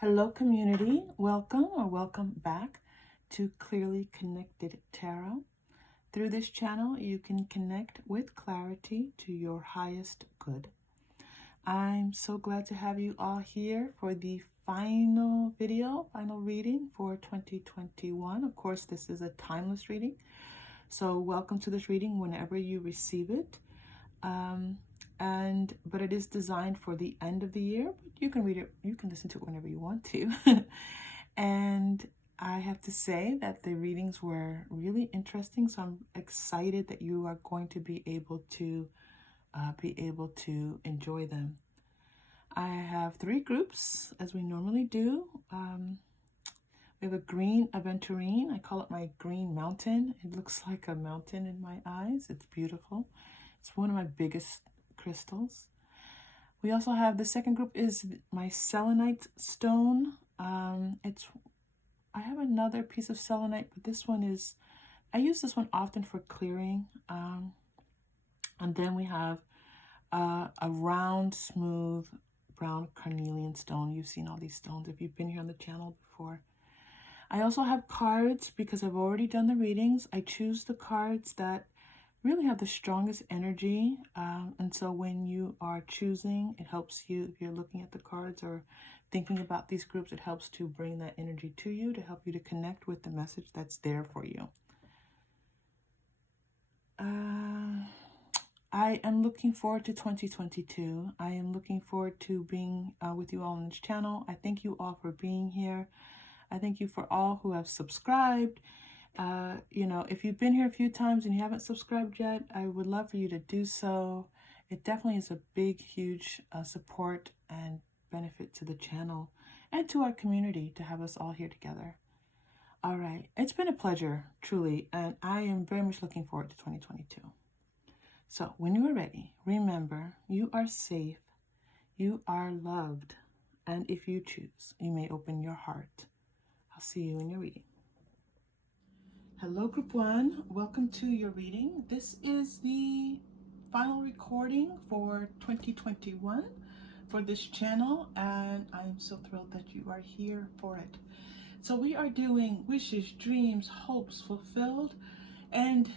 Hello community, welcome or welcome back to Clearly Connected Tarot. Through this channel, you can connect with clarity to your highest good. I'm so glad to have you all here for the final reading for 2021. Of course, this is a timeless reading, so welcome to this reading whenever you receive it. But it is designed for the end of the year, but you can read it, you can listen to it whenever you want to. And I have to say that the readings were really interesting, so I'm excited that you are going to be able to enjoy them. I have 3 groups, as we normally do. We have a green Aventurine. I call it my green mountain. It looks like a mountain in my eyes. It's beautiful. It's one of my biggest crystals. We also have the second group is my Selenite stone. I have another piece of Selenite, but this one is, I use this one often for clearing. And then we have a round, smooth, brown Carnelian stone. You've seen all these stones if you've been here on the channel before. I also have cards because I've already done the readings. I choose the cards that really have the strongest energy, and so when you are choosing, it helps you, if you're looking at the cards or thinking about these groups, it helps to bring that energy to you, to help you to connect with the message that's there for you. I am looking forward to 2022. I am looking forward to being with you all on this channel. I thank you all for being here. I thank you for all who have subscribed. If you've been here a few times and you haven't subscribed yet, I would love for you to do so. It definitely is a big, huge support and benefit to the channel and to our community to have us all here together. All right, it's been a pleasure, truly, and I am very much looking forward to 2022. So when you are ready, remember, you are safe, you are loved, and if you choose, you may open your heart. I'll see you in your reading. Hello Group 1, welcome to your reading. This is the final recording for 2021 for this channel, and I'm so thrilled that you are here for it. So we are doing wishes, dreams, hopes fulfilled, and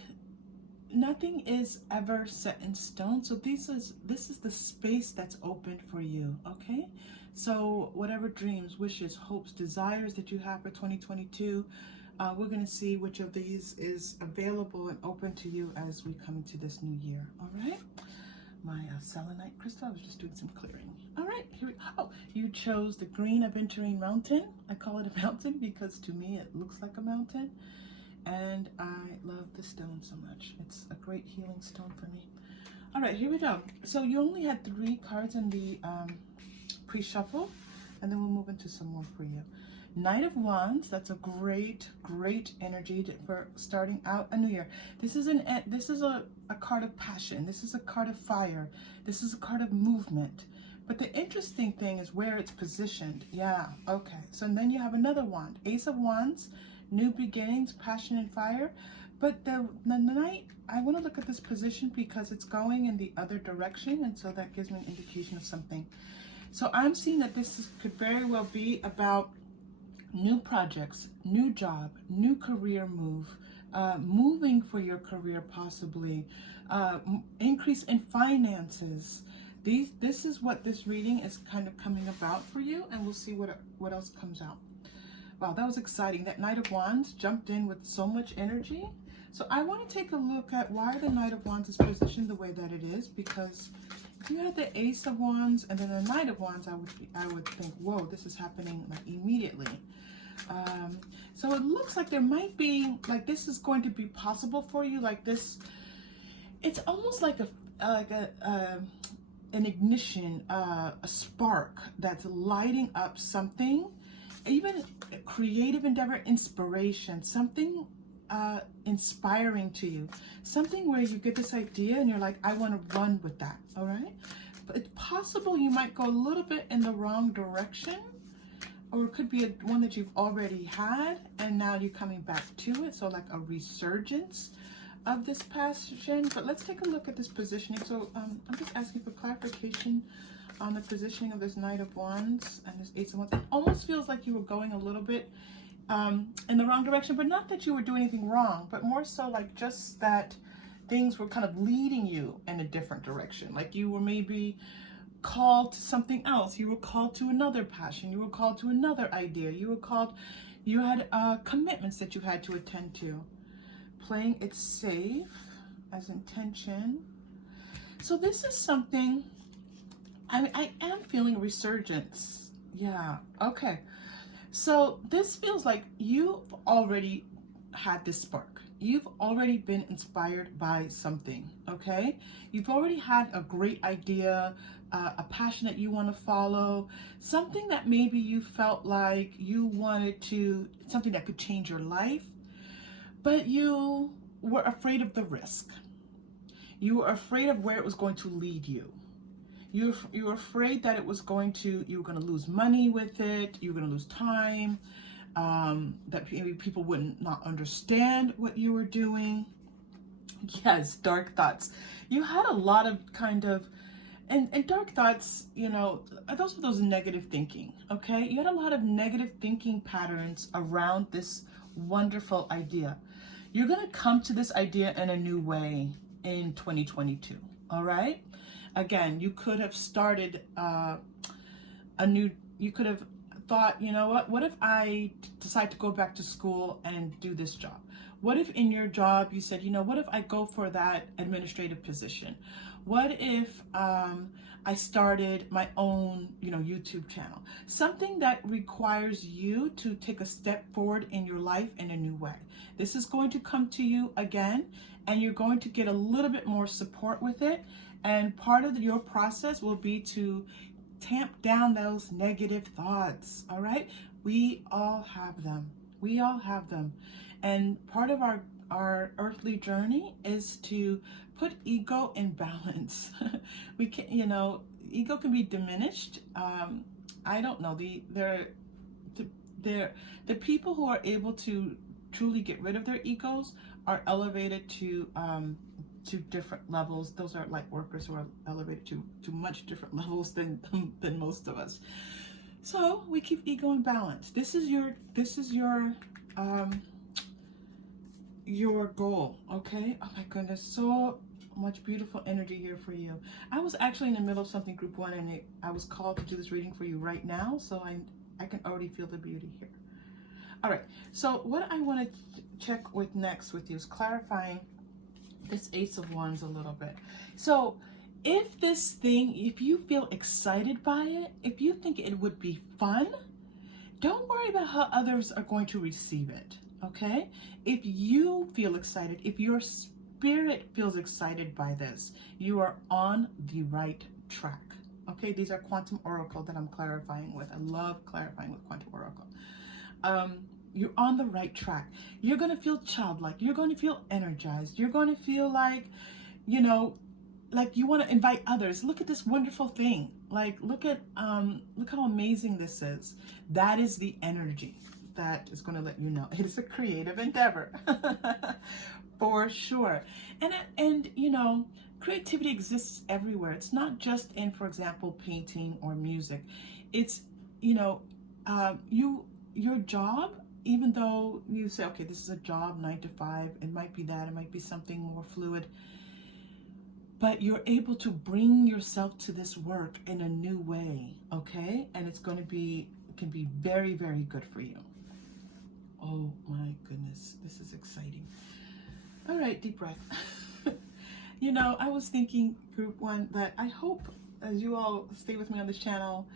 nothing is ever set in stone. So this is the space that's open for you, okay? So whatever dreams, wishes, hopes, desires that you have for 2022, we're going to see which of these is available and open to you as we come into this new year. All right, my selenite crystal. I was just doing some clearing. All right, here we go. Oh, you chose the green Aventurine mountain. I call it a mountain because to me it looks like a mountain, and I love the stone so much. It's a great healing stone for me. All right, here we go. So you only had 3 cards in the pre-shuffle, and then we'll move into some more for you. Knight of Wands, that's a great energy for starting out a new year. This is a card of passion. This is a card of fire. This is a card of movement. But the interesting thing is where it's positioned. Yeah, okay. So then you have another wand, Ace of Wands, new beginnings, passion and fire. But the Knight, I want to look at this position because it's going in the other direction, and so that gives me an indication of something. So I'm seeing that this could very well be about new projects, new job, new career move, moving for your career possibly, increase in finances. This is what this reading is kind of coming about for you, and we'll see what else comes out. Wow, that was exciting. That Knight of Wands jumped in with so much energy. So I want to take a look at why the Knight of Wands is positioned the way that it is, because if you had the Ace of Wands and then the Knight of Wands, I would think, whoa, this is happening like immediately. So it looks like there might be, like, this is going to be possible for you, like this. It's almost like an ignition, a spark that's lighting up something, even a creative endeavor, inspiration, something inspiring to you, something where you get this idea and you're like, I want to run with that. All right, but it's possible you might go a little bit in the wrong direction, or it could be one that you've already had and now you're coming back to it, so like a resurgence of this passion. But let's take a look at this positioning. So I'm just asking for clarification on the positioning of this Knight of Wands and this Ace of Wands. It almost feels like you were going a little bit in the wrong direction, but not that you were doing anything wrong, but more so like just that things were kind of leading you in a different direction. Like you were maybe called to something else. You were called to another passion. You were called to another idea. You were called, you had commitments that you had to attend to. Playing it safe as intention. So this is something, I am feeling resurgence. Yeah, okay. So this feels like you've already had this spark. You've already been inspired by something, okay? You've already had a great idea, a passion that you want to follow, something that maybe you felt like you wanted to, something that could change your life, but you were afraid of the risk. You were afraid of where it was going to lead you. You were afraid that it was going to, you were going to lose money with it, you were going to lose time, that maybe people wouldn't not understand what you were doing. Yes, dark thoughts. You had a lot of kind of, and dark thoughts, you know, those are those negative thinking, okay? You had a lot of negative thinking patterns around this wonderful idea. You're going to come to this idea in a new way in 2022, all right? Again, you could have started you could have thought, you know what if I decide to go back to school and do this job? What if in your job you said, you know, what if I go for that administrative position? What if I started my own, you know, YouTube channel? Something that requires you to take a step forward in your life in a new way. This is going to come to you again, and you're going to get a little bit more support with it. And part of your process will be to tamp down those negative thoughts, all right? We all have them. We all have them. And part of our earthly journey is to put ego in balance. We can, you know, ego can be diminished. I don't know. The people who are able to truly get rid of their egos are elevated to different levels. Those are light workers who are elevated to much different levels than most of us. So we keep ego in balance. This is your goal, okay? Oh my goodness, so much beautiful energy here for you. I was actually in the middle of something, group 1, and I was called to do this reading for you right now, so I can already feel the beauty here. All right, so what I want to check with next with you is clarifying this Ace of Wands a little bit. So if you feel excited by it, if you think it would be fun, don't worry about how others are going to receive it, okay? If you feel excited, if your spirit feels excited by this, you are on the right track, okay? These are quantum oracle that I'm clarifying with. I love clarifying with quantum oracle. You're on the right track. You're going to feel childlike. You're going to feel energized. You're going to feel like, you know, like you want to invite others. Look at this wonderful thing. Like, look how amazing this is. That is the energy that is going to let you know it is a creative endeavor for sure. And you know, creativity exists everywhere. It's not just in, for example, painting or music. It's, you know, your job, even though you say, okay, this is a job, 9 to 5, it might be that, it might be something more fluid, but you're able to bring yourself to this work in a new way, okay? And it can be very, very good for you. Oh my goodness, this is exciting. All right, deep breath. You know, I was thinking, group 1, that I hope as you all stay with me on this channel,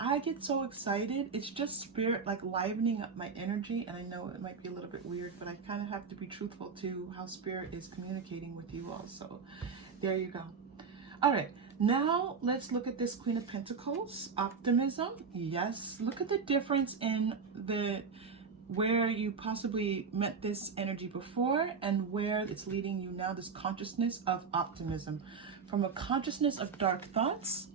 I get so excited. It's just spirit like livening up my energy, and I know it might be a little bit weird, but I kind of have to be truthful to how spirit is communicating with you all. So there you go. All right, now let's look at this Queen of Pentacles, optimism. Yes, look at the difference in where you possibly met this energy before and where it's leading you now, this consciousness of optimism. From a consciousness of dark thoughts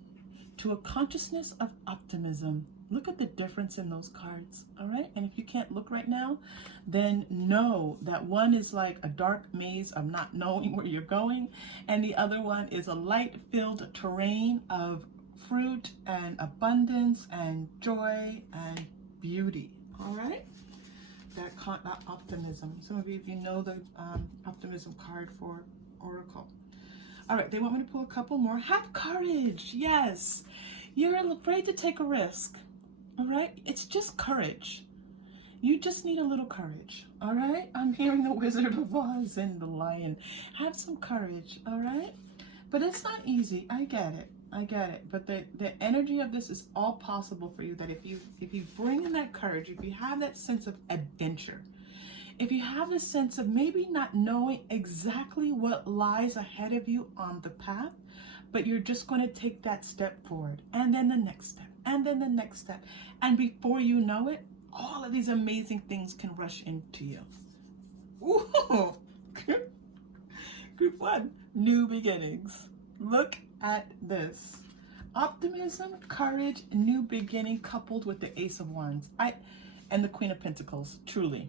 to a consciousness of optimism. Look at the difference in those cards, all right? And if you can't look right now, then know that one is like a dark maze of not knowing where you're going, and the other one is a light-filled terrain of fruit and abundance and joy and beauty. All right? That optimism. Some of you, if you know the optimism card for Oracle. All right, they want me to pull a couple more. Have courage. Yes. You're afraid to take a risk. All right? It's just courage. You just need a little courage. All right? I'm hearing the Wizard of Oz and the Lion. Have some courage. All right? But it's not easy. I get it. I get it. But the energy of this is all possible for you. That if you bring in that courage, if you have that sense of adventure, if you have this sense of maybe not knowing exactly what lies ahead of you on the path, but you're just going to take that step forward, and then the next step, and then the next step. And before you know it, all of these amazing things can rush into you. Ooh. Group 1, new beginnings. Look at this. Optimism, courage, new beginning coupled with the Ace of Wands. And the Queen of Pentacles. Truly.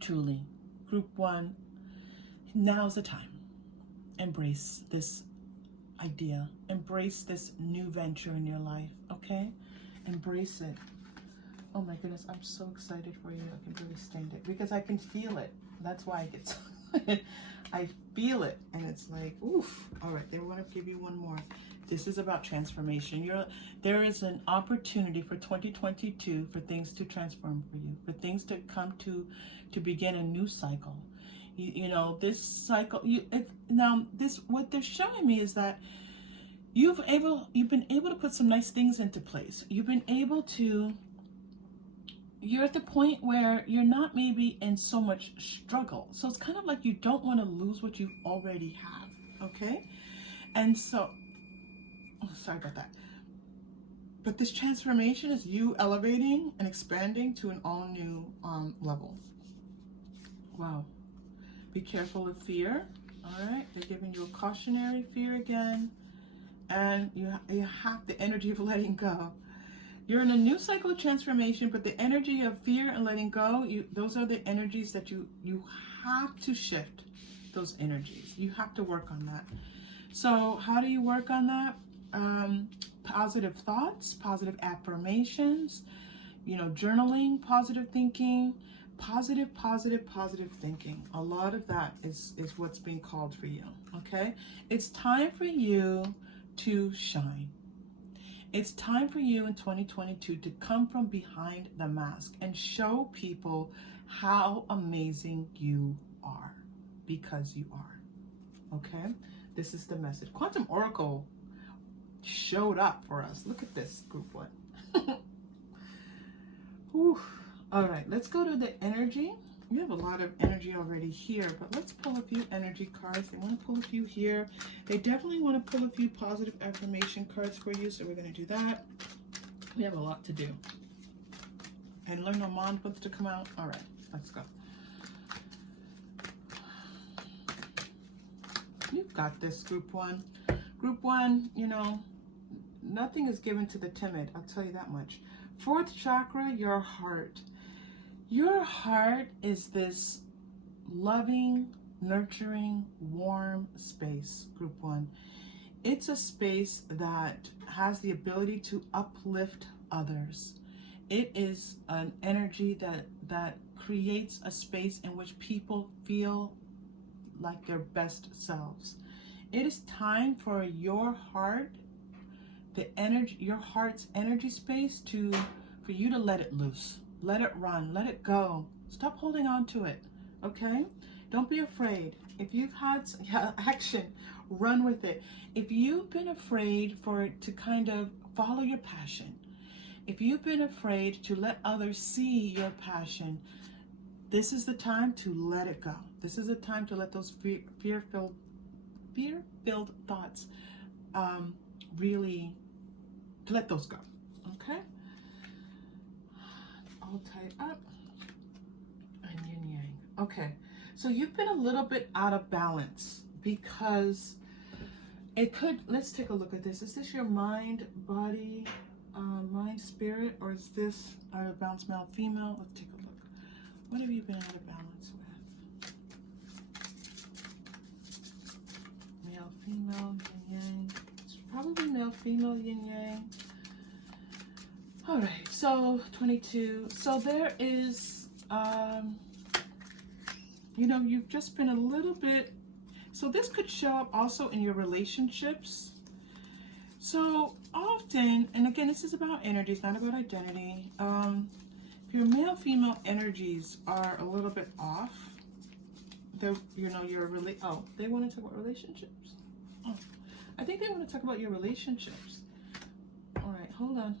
Truly. Group 1, now's the time. Embrace this idea. Embrace this new venture in your life, okay? Embrace it. Oh my goodness, I'm so excited for you. I can really stand it because I can feel it. That's why I get so excited. I feel it, and it's like, oof. All right, they want to give you one more. This is about transformation. There is an opportunity for 2022 for things to transform for you, for things to come to begin a new cycle. You know, this cycle. What they're showing me is that you've been able to put some nice things into place. You've been able to. You're at the point where you're not maybe in so much struggle. So it's kind of like you don't want to lose what you already have, okay? And so, oh, sorry about that. But this transformation is you elevating and expanding to an all new level. Wow. Be careful of fear, all right? They're giving you a cautionary fear again. And you have the energy of letting go. You're in a new cycle of transformation, but the energy of fear and letting go, those are the energies that you have to shift, those energies. You have to work on that. So how do you work on that? Positive thoughts, positive affirmations, journaling, positive thinking, positive thinking. A lot of that is what's being called for you, okay? It's time for you to shine. It's time for you in 2022 to come from behind the mask and show people how amazing you are, because you are. Okay? This is the message. Quantum Oracle showed up for us. Look at this, group 1. Whew. All right, let's go to the energy. You have a lot of energy already here, but let's pull a few energy cards. They want to pull a few here. They definitely want to pull a few positive affirmation cards for you, so we're going to do that. We have a lot to do. And Lenormand wants to come out. All right, let's go. You've got this, group 1. Group 1, nothing is given to the timid. I'll tell you that much. 4th chakra, your heart. Your heart is this loving, nurturing, warm space, group 1. It's a space that has the ability to uplift others. It is an energy that creates a space in which people feel like their best selves. It is time for your heart, your heart's energy space for you to let it loose. Let it run. Let it go. Stop holding on to it. Okay? Don't be afraid. If you've had action, run with it. If you've been afraid for it to kind of follow your passion, if you've been afraid to let others see your passion, this is the time to let it go. This is the time to let those fear-filled thoughts really, to let those go. Okay? All tied up, and yin yang. Okay, so you've been a little bit out of balance because it could, let's take a look at this. Is this your mind, body, mind, spirit, or is this out of balance, male, female? Let's take a look. What have you been out of balance with? Male, female, yin yang. It's probably male, female, yin yang. All right, so 22. So there is, you know, you've just been a little bit, so this could show up also in your relationships. So often, and again, this is about energies, not about identity. If your male-female energies are a little bit off, you know, you're really, oh, they want to talk about relationships? Oh, I think they want to talk about your relationships. All right, hold on.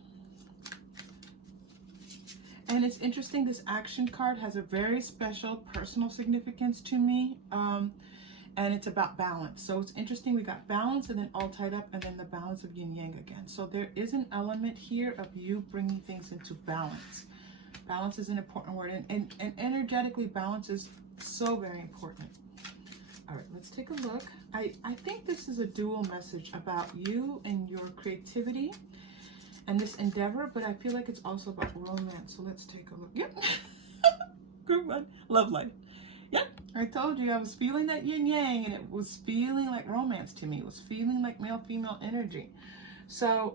And it's interesting, this action card has a very special personal significance to me. And it's about balance. So it's interesting, we got balance and then all tied up and then the balance of yin yang again. So there is an element here of you bringing things into balance. Balance is an important word, and energetically balance is so very important. All right, let's take a look. I think this is a dual message about you and your creativity and this endeavor, but I feel like it's also about romance. So let's take a look. Yep. Group one, love life. Yep, I told you I was feeling that yin yang, and it was feeling like romance to me. It was feeling like male female energy. So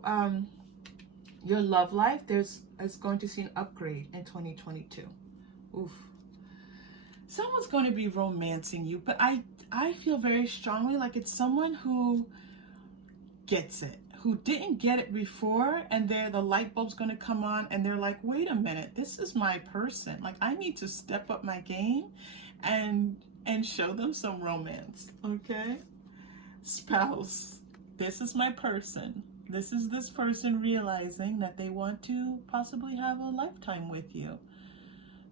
your love life is going to see an upgrade in 2022. Oof. Someone's going to be romancing you, but I feel very strongly like it's someone who gets it, who didn't get it before, and the light bulb's going to come on and they're like, wait a minute, this is my person. Like, I need to step up my game and show them some romance. Okay, spouse, this is my person. This is this person realizing that they want to possibly have a lifetime with you.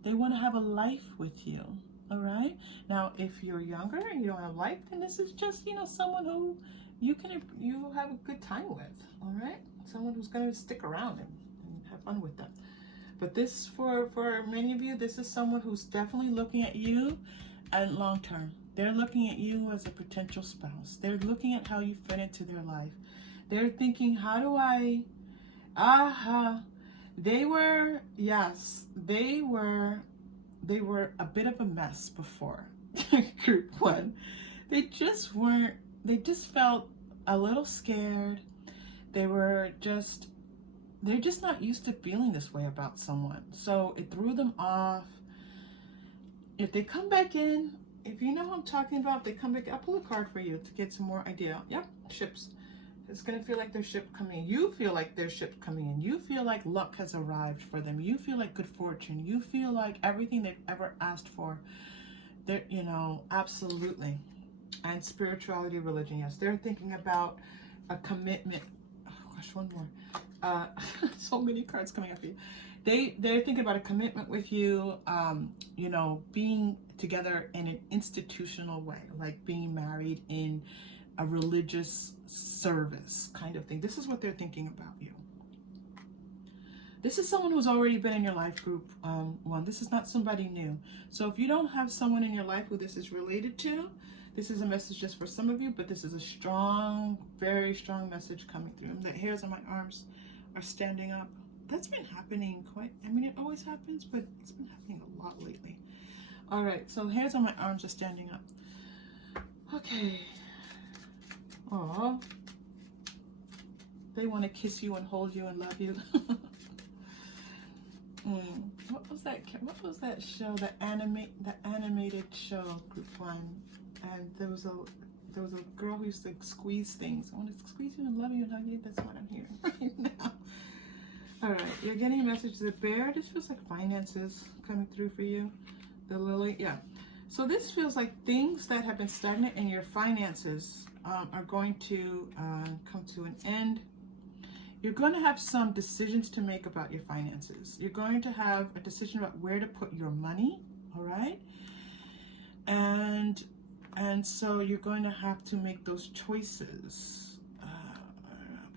They want to have a life with you. All right, now if you're younger and you don't have life, then this is just, you know, someone who you have a good time with. All right, someone who's going to stick around and have fun with them. But this, for many of you, this is someone who's definitely looking at you and long term. They're looking at you as a potential spouse. They're looking at how you fit into their life. They're thinking, how do I, they were a bit of a mess before group one. They just felt a little scared. They're just not used to feeling this way about someone. So it threw them off. If they come back in, if you know who I'm talking about, if they come back, I'll pull a card for you to get some more idea. Yep, ships. It's going to feel like their ship coming in. You feel like their ship coming in. You feel like luck has arrived for them. You feel like good fortune. You feel like everything they've ever asked for. They're, you know, absolutely. And spirituality, religion, yes. They're thinking about a commitment. Oh gosh, one more. So many cards coming up for you. They're thinking about a commitment with you, you know, being together in an institutional way, like being married in a religious service kind of thing. This is what they're thinking about you. This is someone who's already been in your life, group one. This is not somebody new. So if you don't have someone in your life who this is related to, this is a message just for some of you, but this is a strong, very strong message coming through. The hairs on my arms are standing up. That's been happening quite, I mean, it always happens, but it's been happening a lot lately. All right, so hairs on my arms are standing up. Okay. Aw. They want to kiss you and hold you and love you. What was that? What was that show? The animated show, group one. And there was a girl who used to squeeze things. I want to squeeze you and love you and hug you. That's what I'm hearing right now. All right, you're getting a message to the bear. This feels like finances coming through for you. The lily, yeah. So this feels like things that have been stagnant in your finances are going to come to an end. You're going to have some decisions to make about your finances. You're going to have a decision about where to put your money, all right? And so you're going to have to make those choices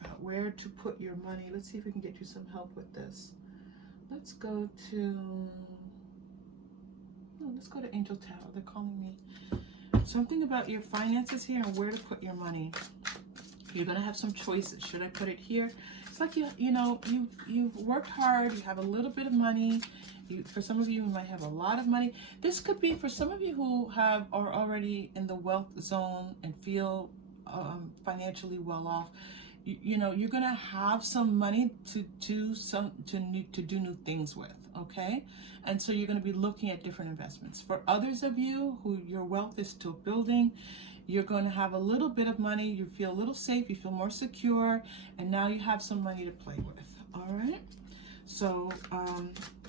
about where to put your money. Let's see if we can get you some help with this. Let's go to Angel Tarot. They're calling me. Something about your finances here and where to put your money. You're going to have some choices. Should I put it here? It's like, you've worked hard. You have a little bit of money. For some of you, you might have a lot of money. This could be for some of you who are already in the wealth zone and feel financially well off. you know, you're gonna have some money to do new things with, okay? And so you're gonna be looking at different investments. For others of you who your wealth is still building, you're going to have a little bit of money, you feel a little safe, you feel more secure, and now you have some money to play with. All right, so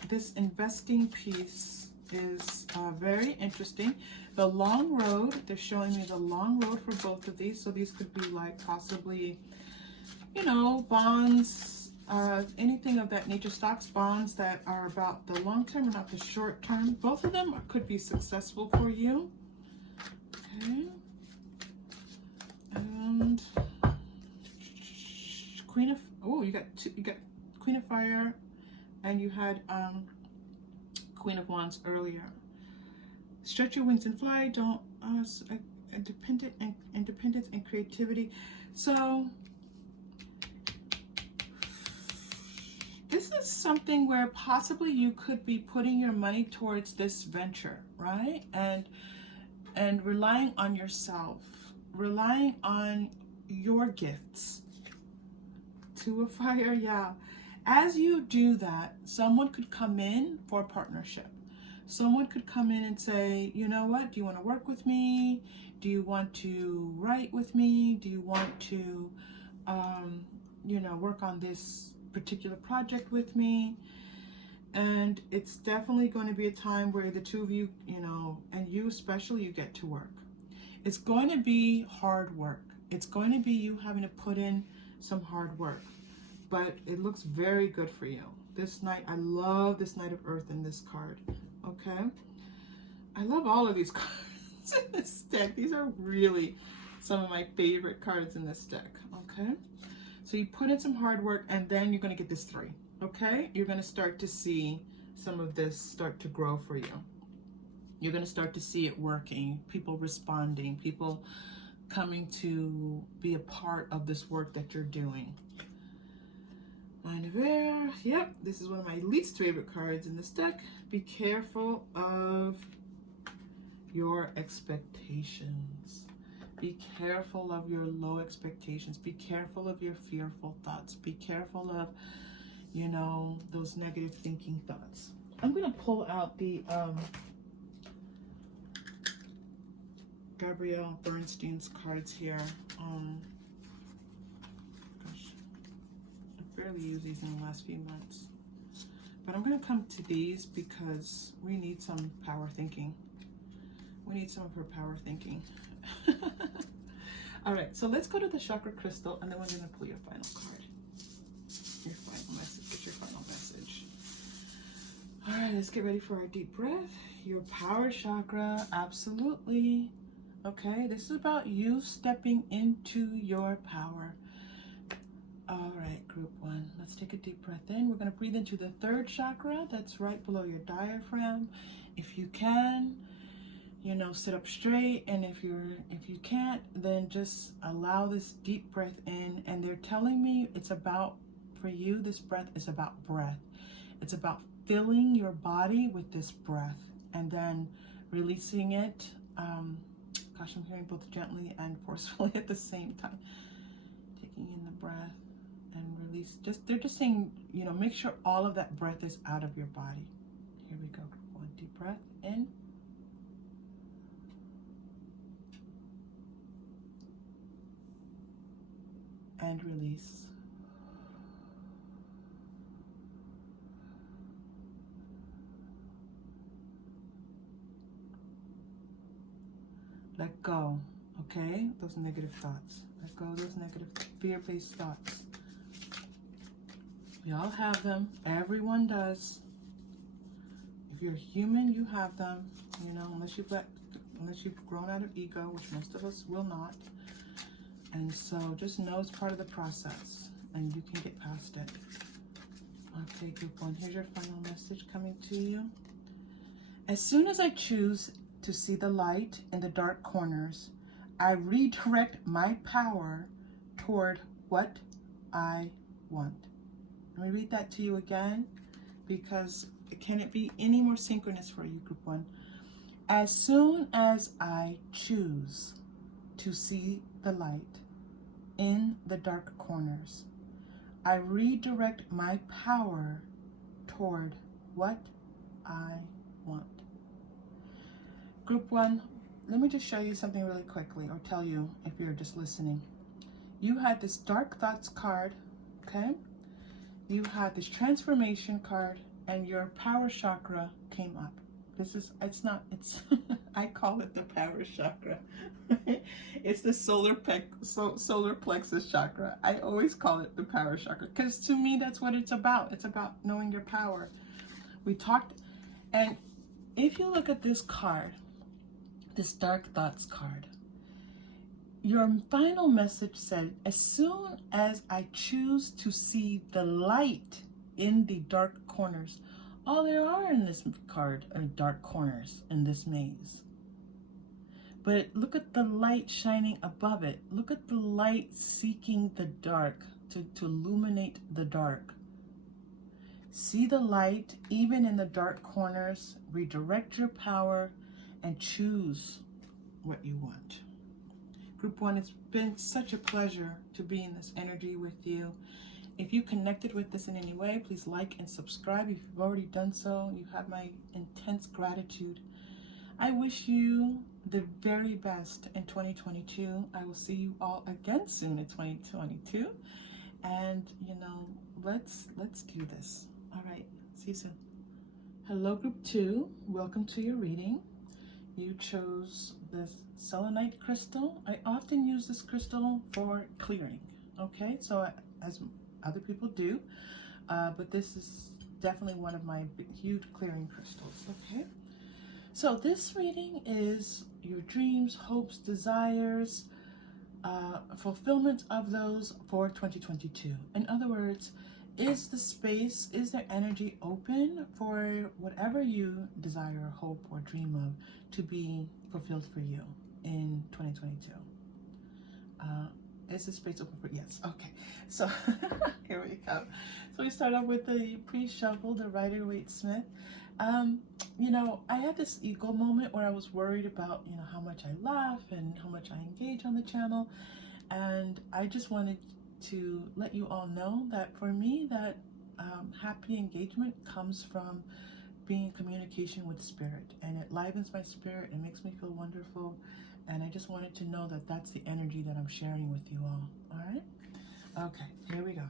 this investing piece is very interesting. The long road, they're showing me the long road for both of these. So these could be like possibly, you know, bonds, anything of that nature, stocks, bonds that are about the long term and not the short term. Both of them could be successful for you. Okay. And Queen of, oh, you got Queen of Fire, and you had Queen of Wands earlier. Stretch your wings and fly. Don't independence and creativity. So this is something where possibly you could be putting your money towards this venture, right? And relying on yourself, relying on your gifts. Two of Fire, yeah. As you do that, someone could come in for a partnership. Someone could come in and say, you know what, do you want to work with me? Do you want to write with me? Do you want to, you know, work on this particular project with me? And it's definitely going to be a time where the two of you, you know, and you especially, you get to work. It's going to be hard work. It's going to be you having to put in some hard work, but it looks very good for you. This Knight, I love this Knight of Earth in this card, okay? I love all of these cards in this deck. These are really some of my favorite cards in this deck, okay? So you put in some hard work, and then you're going to get this 3, okay? You're going to start to see some of this start to grow for you. You're going to start to see it working, people responding, people coming to be a part of this work that you're doing. Nine of Air, yep, this is one of my least favorite cards in this deck. Be careful of your expectations. Be careful of your low expectations. Be careful of your fearful thoughts. Be careful of, you know, those negative thinking thoughts. I'm going to pull out the Gabrielle Bernstein's cards here. Gosh, I barely used these in the last few months. But I'm going to come to these because we need some power thinking. We need some of her power thinking. All right, so let's go to the chakra crystal, and then we're going to pull your final card. Your final message. Get your final message. All right, let's get ready for our deep breath. Your power chakra, absolutely. Okay, this is about you stepping into your power. All right, group 1, let's take a deep breath in. We're going to breathe into the 3rd chakra that's right below your diaphragm. If you can, you know, sit up straight, and if you can't, then just allow this deep breath in. And they're telling me it's about, for you, this breath is about breath. It's about filling your body with this breath and then releasing it. Gosh, I'm hearing both gently and forcefully at the same time. Taking in the breath and release. They're just saying, you know, make sure all of that breath is out of your body. Here we go. 1 deep breath in. And release. Let go, okay? Those negative thoughts. Let go of those negative fear-based thoughts. We all have them. Everyone does. If you're human, you have them. You know, unless you've grown out of ego, which most of us will not. And so just know it's part of the process, and you can get past it. Okay, group 1, here's your final message coming to you. As soon as I choose to see the light in the dark corners, I redirect my power toward what I want. Let me read that to you again, because can it be any more synchronous for you, group 1? As soon as I choose to see the light in the dark corners. I redirect my power toward what I want. Group 1, let me just show you something really quickly, or tell you if you're just listening. You had this Dark Thoughts card, okay? You had this transformation card, and your power chakra came up. I call it the power chakra. It's the solar plexus chakra. I always call it the power chakra, because to me, that's what it's about. It's about knowing your power. We talked, and if you look at this card, this Dark Thoughts card, your final message said, as soon as I choose to see the light in the dark corners, all there are in this card are dark corners in this maze. But look at the light shining above it. Look at the light seeking the dark to illuminate the dark. See the light even in the dark corners. Redirect your power and choose what you want. Group 1, it's been such a pleasure to be in this energy with you. If you connected with this in any way, please like and subscribe. If you've already done so, you have my intense gratitude. I wish you the very best in 2022. I will see you all again soon in 2022. And, let's do this. All right, see you soon. Hello, Group 2. Welcome to your reading. You chose this Selenite crystal. I often use this crystal for clearing, okay? So as other people do, but this is definitely one of my huge clearing crystals, okay? So this reading is your dreams, hopes, desires, fulfillment of those for 2022. In other words, is there energy open for whatever you desire, hope, or dream of to be fulfilled for you in 2022? Is the space open for, yes, okay. So here we go. So we start off with the pre-shuffle, the Rider-Waite-Smith. I had this ego moment where I was worried about, how much I laugh and how much I engage on the channel. And I just wanted to let you all know that for me, that happy engagement comes from being in communication with spirit, and it livens my spirit. It makes me feel wonderful. And I just wanted to know that that's the energy that I'm sharing with you all. All right? Okay, here we go.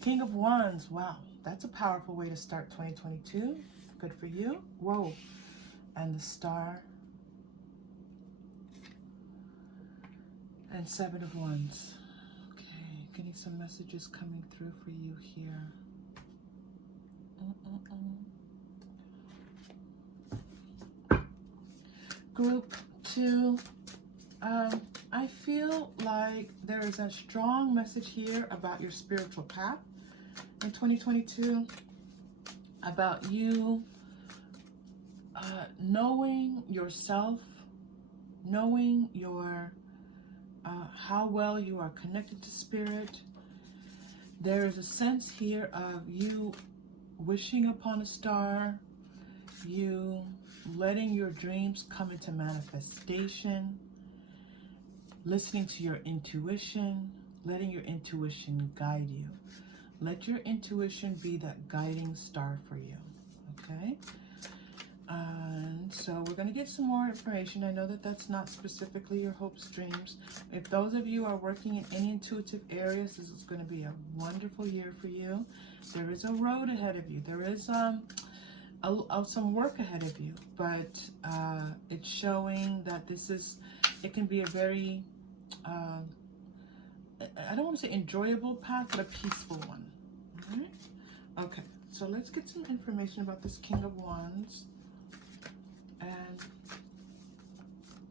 King of Wands. Wow, that's a powerful way to start 2022. Good for you. Whoa. And the Star. And Seven of Wands. Okay, getting some messages coming through for you here. Group 2. I feel like there is a strong message here about your spiritual path in 2022, about you knowing yourself, knowing your how well you are connected to spirit. There is a sense here of you wishing upon a star, you letting your dreams come into manifestation, listening to your intuition, letting your intuition guide you. Let your intuition be that guiding star for you, okay? And so we're going to get some more information. I know that that's not specifically your hopes, dreams. If those of you are working in any intuitive areas, this is going to be a wonderful year for you. There is a road ahead of you. There is some work ahead of you, but it's showing that it can be a very, I don't want to say enjoyable path, but a peaceful one. All right? Okay, so let's get some information about this King of Wands. And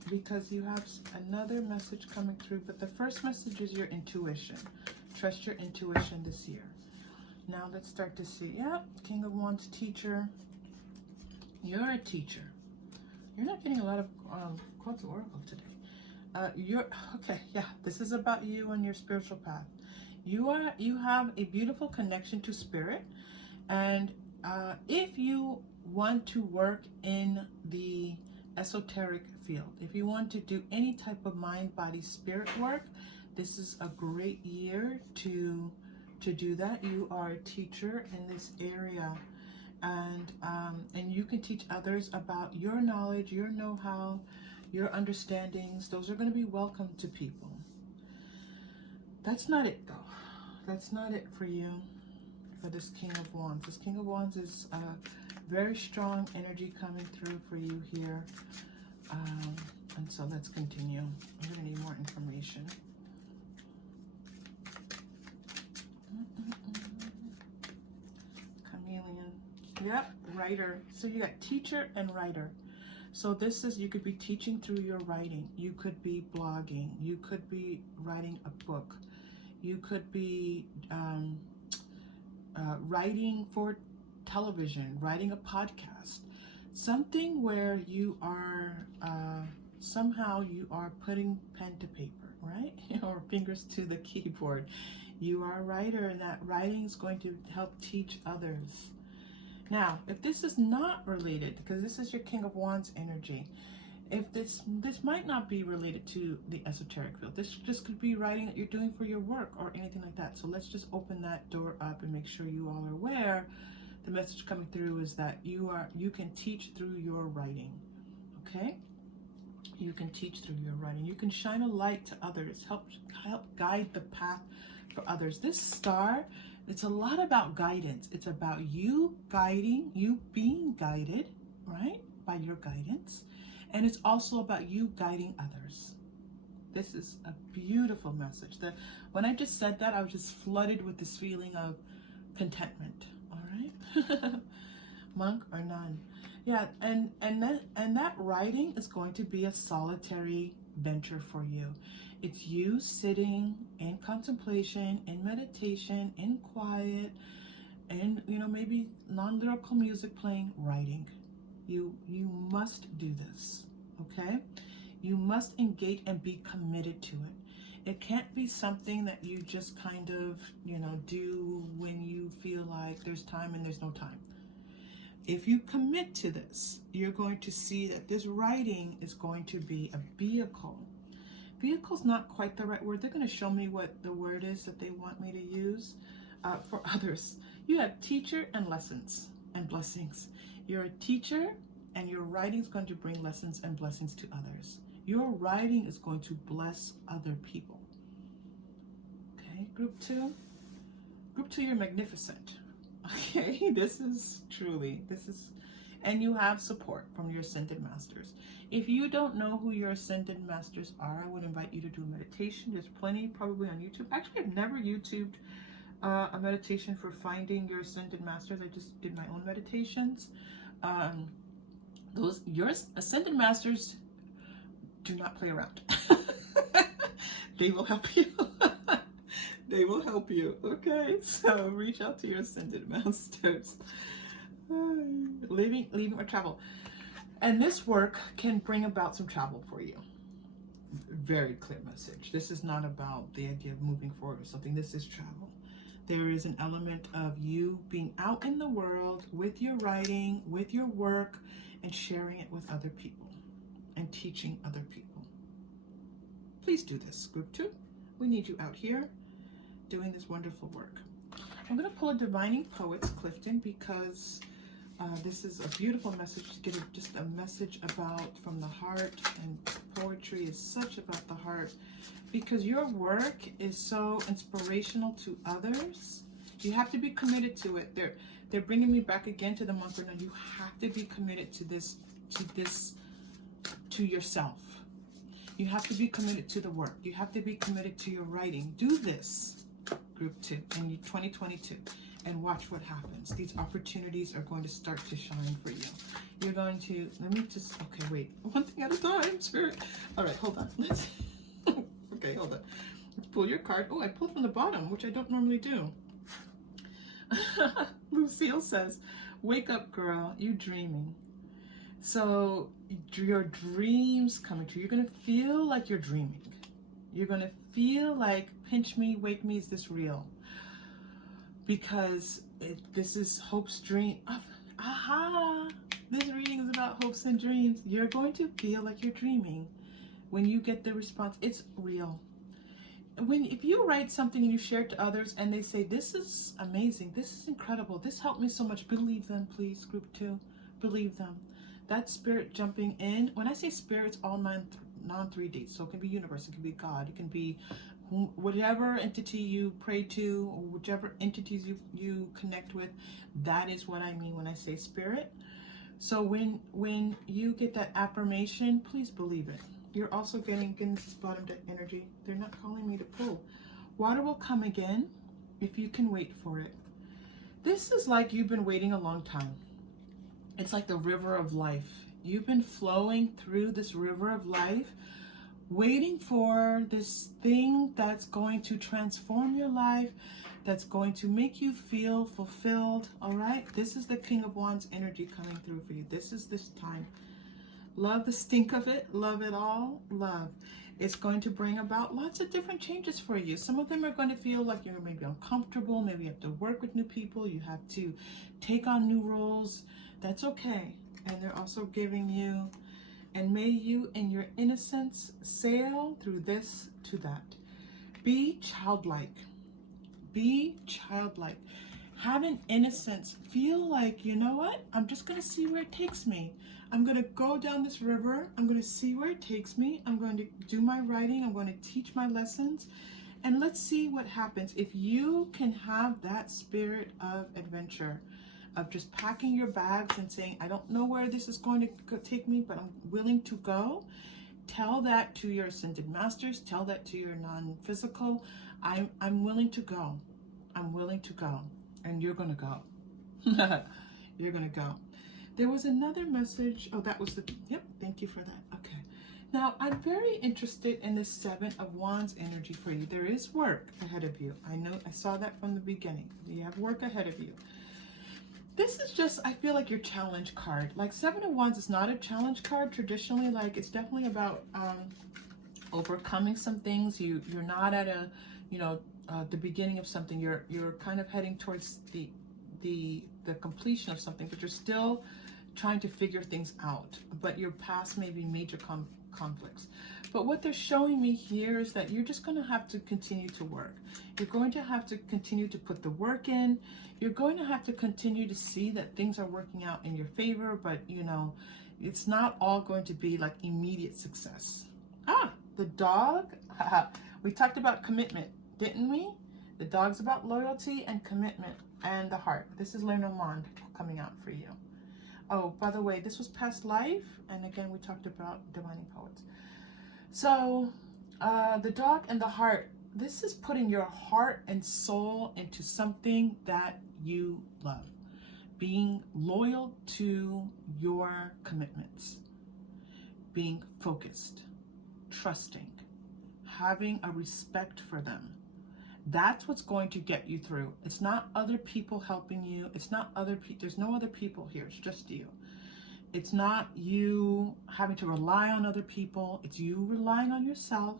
because you have another message coming through, but the first message is your intuition. Trust your intuition this year. Now let's start to see. Yeah, King of Wands, teacher. You're a teacher. You're not getting a lot of quotes of Oracle today. Okay, yeah, this is about you and your spiritual path. You have a beautiful connection to spirit, and if you want to work in the esoteric field, if you want to do any type of mind, body, spirit work, This is a great year to do that. You are a teacher in this area, and you can teach others about your knowledge, your know-how, your understandings. Those are going to be welcome to people. That's not it, though. That's not it for you, for this King of Wands. This King of Wands is very strong energy coming through for you here. And so let's continue. I'm going to need more information. Carnelian. Yep, writer. So you got teacher and writer. So this is, you could be teaching through your writing. You could be blogging. You could be writing a book. You could be writing for television, writing a podcast. Something where you are, somehow you are putting pen to paper, right? Or fingers to the keyboard. You are a writer, and that writing is going to help teach others. Now, if this is not related, because this is your King of Wands energy, if this might not be related to the esoteric field. This just could be writing that you're doing for your work or anything like that. So let's just open that door up and make sure you all are aware. The message coming through is that you can teach through your writing. Okay? You can teach through your writing. You can shine a light to others, help guide the path for others. This star, it's a lot about guidance. It's about you guiding, you being guided, right, by your guidance. And it's also about you guiding others. This is a beautiful message. When I just said that, I was just flooded with this feeling of contentment. All right, monk or nun. Yeah, and that writing is going to be a solitary venture for you. It's you sitting in contemplation, in meditation, in quiet, and maybe non-lyrical music playing, writing. You must do this, okay? You must engage and be committed to it. It can't be something that you just kind of, do when you feel like there's time and there's no time. If you commit to this, you're going to see that this writing is going to be a vehicle. Vehicle's not quite the right word. They're going to show me what the word is that they want me to use for others. You have teacher and lessons and blessings. You're a teacher, and your writing is going to bring lessons and blessings to others. Your writing is going to bless other people. Okay, group two. Group two, you're magnificent. Okay, this is, and you have support from your ascended masters. If you don't know who your ascended masters are, I would invite you to do a meditation. There's plenty probably on YouTube. Actually, I've never YouTubed a meditation for finding your ascended masters. I just did my own meditations. Your ascended masters do not play around. They will help you. They will help you. Okay, so reach out to your ascended masters. Leaving or travel. And this work can bring about some travel for you. Very clear message. This is not about the idea of moving forward or something. This is travel. There is an element of you being out in the world with your writing, with your work, and sharing it with other people and teaching other people. Please do this, group two. We need you out here doing this wonderful work. I'm going to pull a Divining Poets, Clifton, because this is a beautiful message to get just a message about from the heart, and poetry is such about the heart, because your work is so inspirational to others. You have to be committed to it. They're bringing me back again to the monk or nun. You have to be committed to this, to yourself. You have to be committed to the work. You have to be committed to your writing. Do this, group two, in 2022. And watch what happens. These opportunities are going to start to shine for you. You're going to, okay, wait. One thing at a time, Spirit. All right, hold on. Okay, hold on. Let's pull your card. Oh, I pulled from the bottom, which I don't normally do. Lucille says, wake up, girl. You're dreaming. So your dreams coming true. You're going to feel like you're dreaming. You're going to feel like, pinch me, wake me, is this real? Because this is Hope's dream. Aha! This reading is about hopes and dreams. You're going to feel like you're dreaming when you get the response. It's real. if you write something and you share it to others and they say, this is amazing, this is incredible, this helped me so much, believe them, please, group 2. Believe them. That's spirit jumping in. When I say spirit, it's all non-3D. So it can be universe, it can be God, it can be whatever entity you pray to, or whichever entities you connect with. That is what I mean when I say spirit. So when you get that affirmation, please believe it. You're also getting this bottom deck energy. They're not calling me to pull. Water will come again if you can wait for it. This is like you've been waiting a long time. It's like the river of life. You've been flowing through this river of life, waiting for this thing that's going to transform your life, that's going to make you feel fulfilled, all right? This is the King of Wands energy coming through for you. This is this time. Love the stink of it. Love it all. Love. It's going to bring about lots of different changes for you. Some of them are going to feel like you're maybe uncomfortable. Maybe you have to work with new people. You have to take on new roles. That's okay. And they're also giving you, and may you in your innocence sail through this to that. Be childlike. Be childlike. Have an innocence. Feel like, you know what? I'm just going to see where it takes me. I'm going to go down this river. I'm going to see where it takes me. I'm going to do my writing. I'm going to teach my lessons. And let's see what happens. If you can have that spirit of adventure, of just packing your bags and saying, I don't know where this is going to take me, but I'm willing to go. Tell that to your ascended masters. Tell that to your non-physical. I'm willing to go. I'm willing to go. And you're going to go. You're going to go. There was another message. Oh, that was the, yep, thank you for that. Okay. Now, I'm very interested in this 7 of Wands energy for you. There is work ahead of you. I know, I saw that from the beginning. You have work ahead of you. This is just, I feel like your challenge card. Like 7 of Wands is not a challenge card traditionally. Like it's definitely about overcoming some things. You're not at a, the beginning of something. You're kind of heading towards the completion of something, but you're still trying to figure things out. But your past may be major conflicts. But what they're showing me here is that you're just going to have to continue to work. You're going to have to continue to put the work in. You're going to have to continue to see that things are working out in your favor, but it's not all going to be like immediate success. Ah, the dog. We talked about commitment, didn't we? The dog's about loyalty and commitment and the heart. This is Lenormand coming out for you. Oh, by the way, this was past life. And again, we talked about divining poets. So the dog and the heart, this is putting your heart and soul into something that you love. Being loyal to your commitments. Being focused. Trusting. Having a respect for them. That's what's going to get you through. It's not other people helping you. It's not other people. There's no other people here. It's just you. It's not you having to rely on other people. It's you relying on yourself,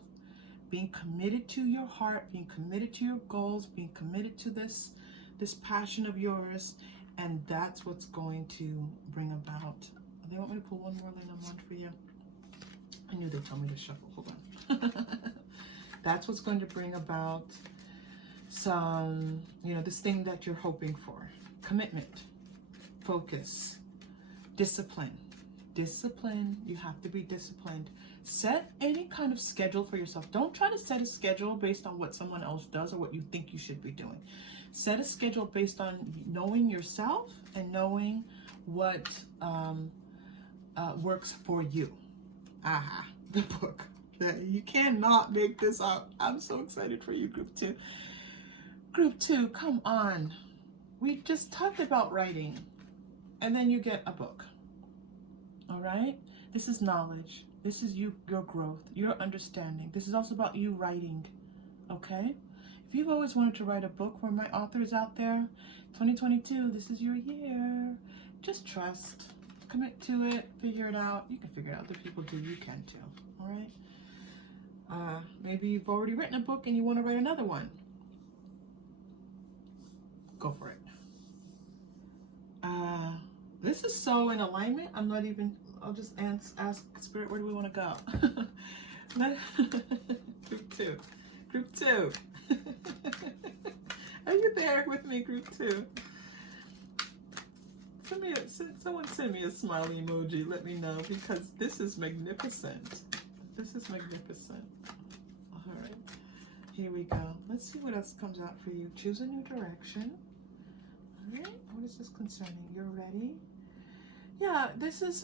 being committed to your heart, being committed to your goals, being committed to this passion of yours. And that's what's going to bring about. They want me to pull one more Lenormand for you. I knew they told me to shuffle. Hold on. That's what's going to bring about some, this thing that you're hoping for. Commitment, focus, discipline. Discipline, you have to be disciplined. Set any kind of schedule for yourself. Don't try to set a schedule based on what someone else does or what you think you should be doing. Set a schedule based on knowing yourself and knowing what works for you. Aha, the book. You cannot make this up. I'm so excited for you, Group 2. Group 2, come on. We just talked about writing, and then you get a book. All right? This is knowledge. This is your growth, your understanding. This is also about you writing, okay? If you've always wanted to write a book, for my authors out there, 2022, this is your year. Just trust. Commit to it. Figure it out. You can figure it out. Other people do. You can too. All right? Maybe you've already written a book and you want to write another one. Go for it. This is so in alignment. I'll just ask Spirit, where do we want to go? Group 2. Group 2. Are you there with me, group 2? Someone send me a smiley emoji. Let me know, because this is magnificent. This is magnificent. All right, here we go. Let's see what else comes out for you. Choose a new direction. All right, what is this concerning? You're ready? Yeah,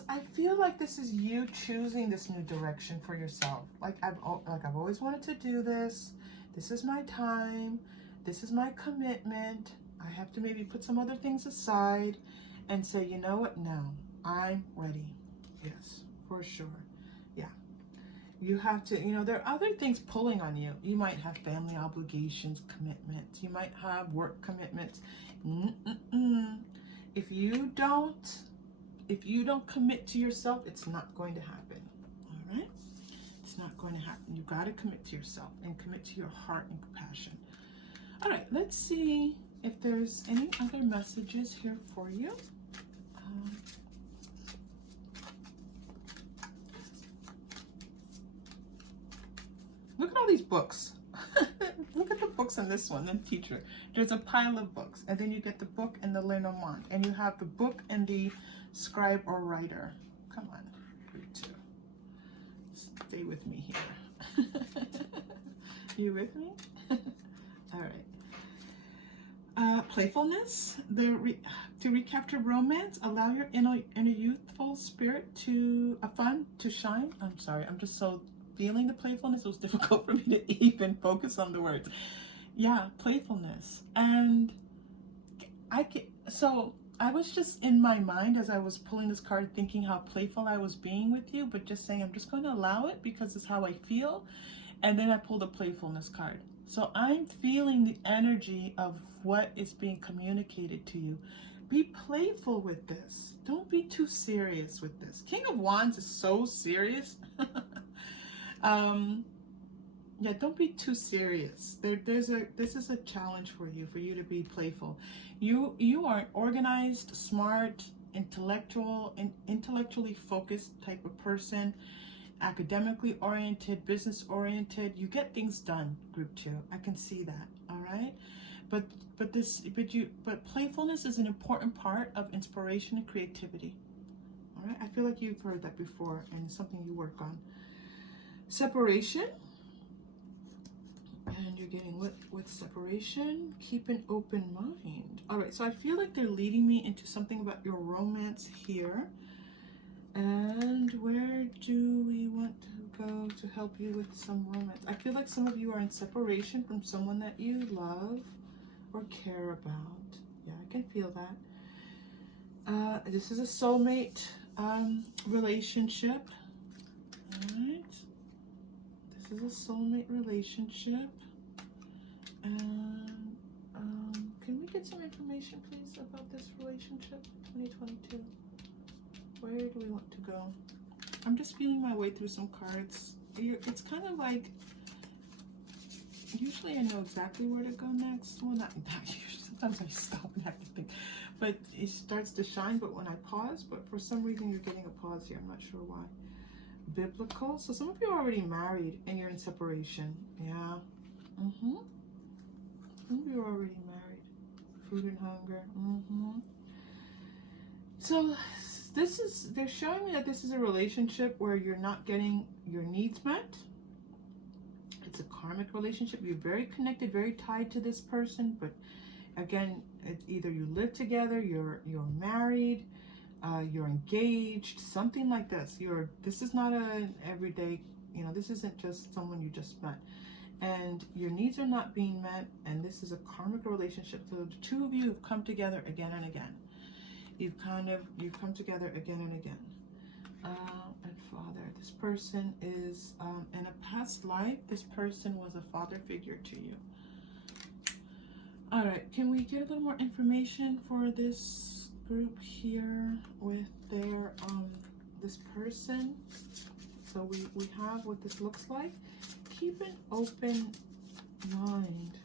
I feel like this is you choosing this new direction for yourself. Like I've always wanted to do this. This is my time. This is my commitment. I have to maybe put some other things aside and say, you know what, now I'm ready. Yes, for sure. Yeah. You have to, there are other things pulling on you. You might have family obligations, commitments. You might have work commitments. If you don't commit to yourself, it's not going to happen. All right? It's not going to happen. You got to commit to yourself and commit to your heart and compassion. All right, let's see if there's any other messages here for you. Look at all these books. Look at the books in this one, the teacher. There's a pile of books, and then you get the book and the Lenormand, and you have the book and the scribe or writer. Come on, group 2. Stay with me here. You with me? All right. Playfulness. To recapture romance, allow your inner youthful spirit to shine. I'm sorry, I'm just so feeling the playfulness. It was difficult for me to even focus on the words. Yeah, playfulness. And I was just in my mind as I was pulling this card thinking how playful I was being with you, but just saying I'm just going to allow it because it's how I feel. And then I pulled a playfulness card. So I'm feeling the energy of what is being communicated to you. Be playful with this. Don't be too serious with this. King of Wands is so serious. Yeah, don't be too serious. This is a challenge for you to be playful. You are an organized, smart, intellectually focused type of person, academically oriented, business oriented. You get things done, group 2. I can see that. All right, but playfulness is an important part of inspiration and creativity. All right, I feel like you've heard that before, and it's something you work on. Separation. And you're getting with separation, keep an open mind. All right, so I feel like they're leading me into something about your romance here. And where do we want to go to help you with some romance? I feel like some of you are in separation from someone that you love or care about. Yeah, I can feel that. This is a soulmate relationship. All right. This is a soulmate relationship. And can we get some information, please, about this relationship? 2022. Where do we want to go? I'm just feeling my way through some cards. It's kind of like, usually I know exactly where to go next. Well, not usually. Sometimes I stop and have to think. But it starts to shine, but when I pause, but for some reason you're getting a pause here. I'm not sure why. Biblical. So some of you are already married and you're in separation. Yeah. Some of you are already married. Food and hunger. So they're showing me that this is a relationship where you're not getting your needs met. It's a karmic relationship. You're very connected, very tied to this person, but again, it's either you live together, you're married, you're engaged, something like this. This is not an everyday, this isn't just someone you just met. And your needs are not being met, and this is a karmic relationship. So the two of you have come together again and again. You've come together again and again. And Father, this person is, in a past life, this person was a father figure to you. All right, can we get a little more information for this group here with their, this person? So we have what this looks like. Keep an open mind.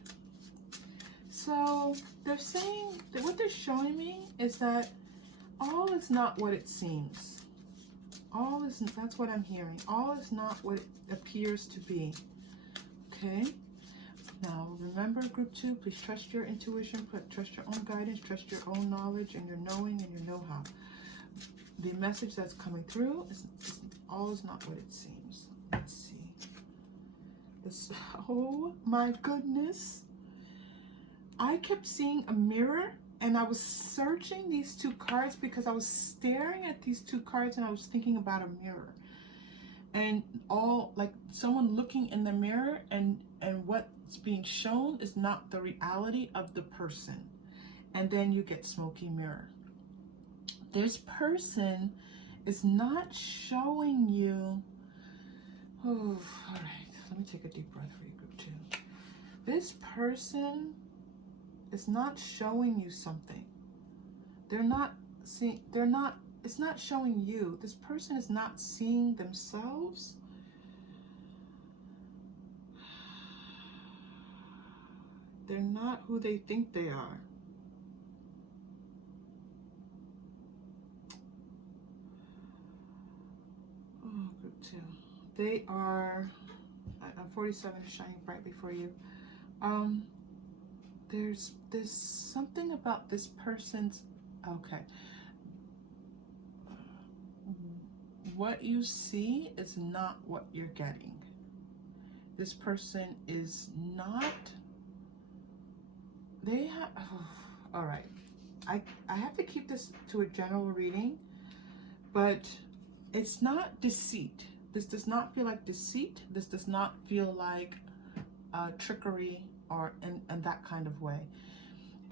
So they're saying that what they're showing me is that all is not what it seems. That's what I'm hearing. All is not what it appears to be. Okay? Now, remember, group 2, please trust your intuition, trust your own guidance, trust your own knowledge and your knowing and your know-how. The message that's coming through is always not what it seems. Let's see. Oh my goodness. I kept seeing a mirror, and I was searching these two cards because I was staring at these two cards and I was thinking about a mirror. And all, like, someone looking in the mirror, and what's being shown is not the reality of the person. And then you get smoky mirror. This person is not showing you. Oh, all right. Let me take a deep breath for you, group 2. This person is not showing you something. They're not seeing, it's not showing you. This person is not seeing themselves. They're not who they think they are. Oh, group 2. They are, 47 is shining brightly for you. There's something about this person's, okay. What you see is not what you're getting. This person is not, they have, oh, all right. I have to keep this to a general reading, but it's not deceit. This does not feel like deceit. This does not feel like trickery or in that kind of way.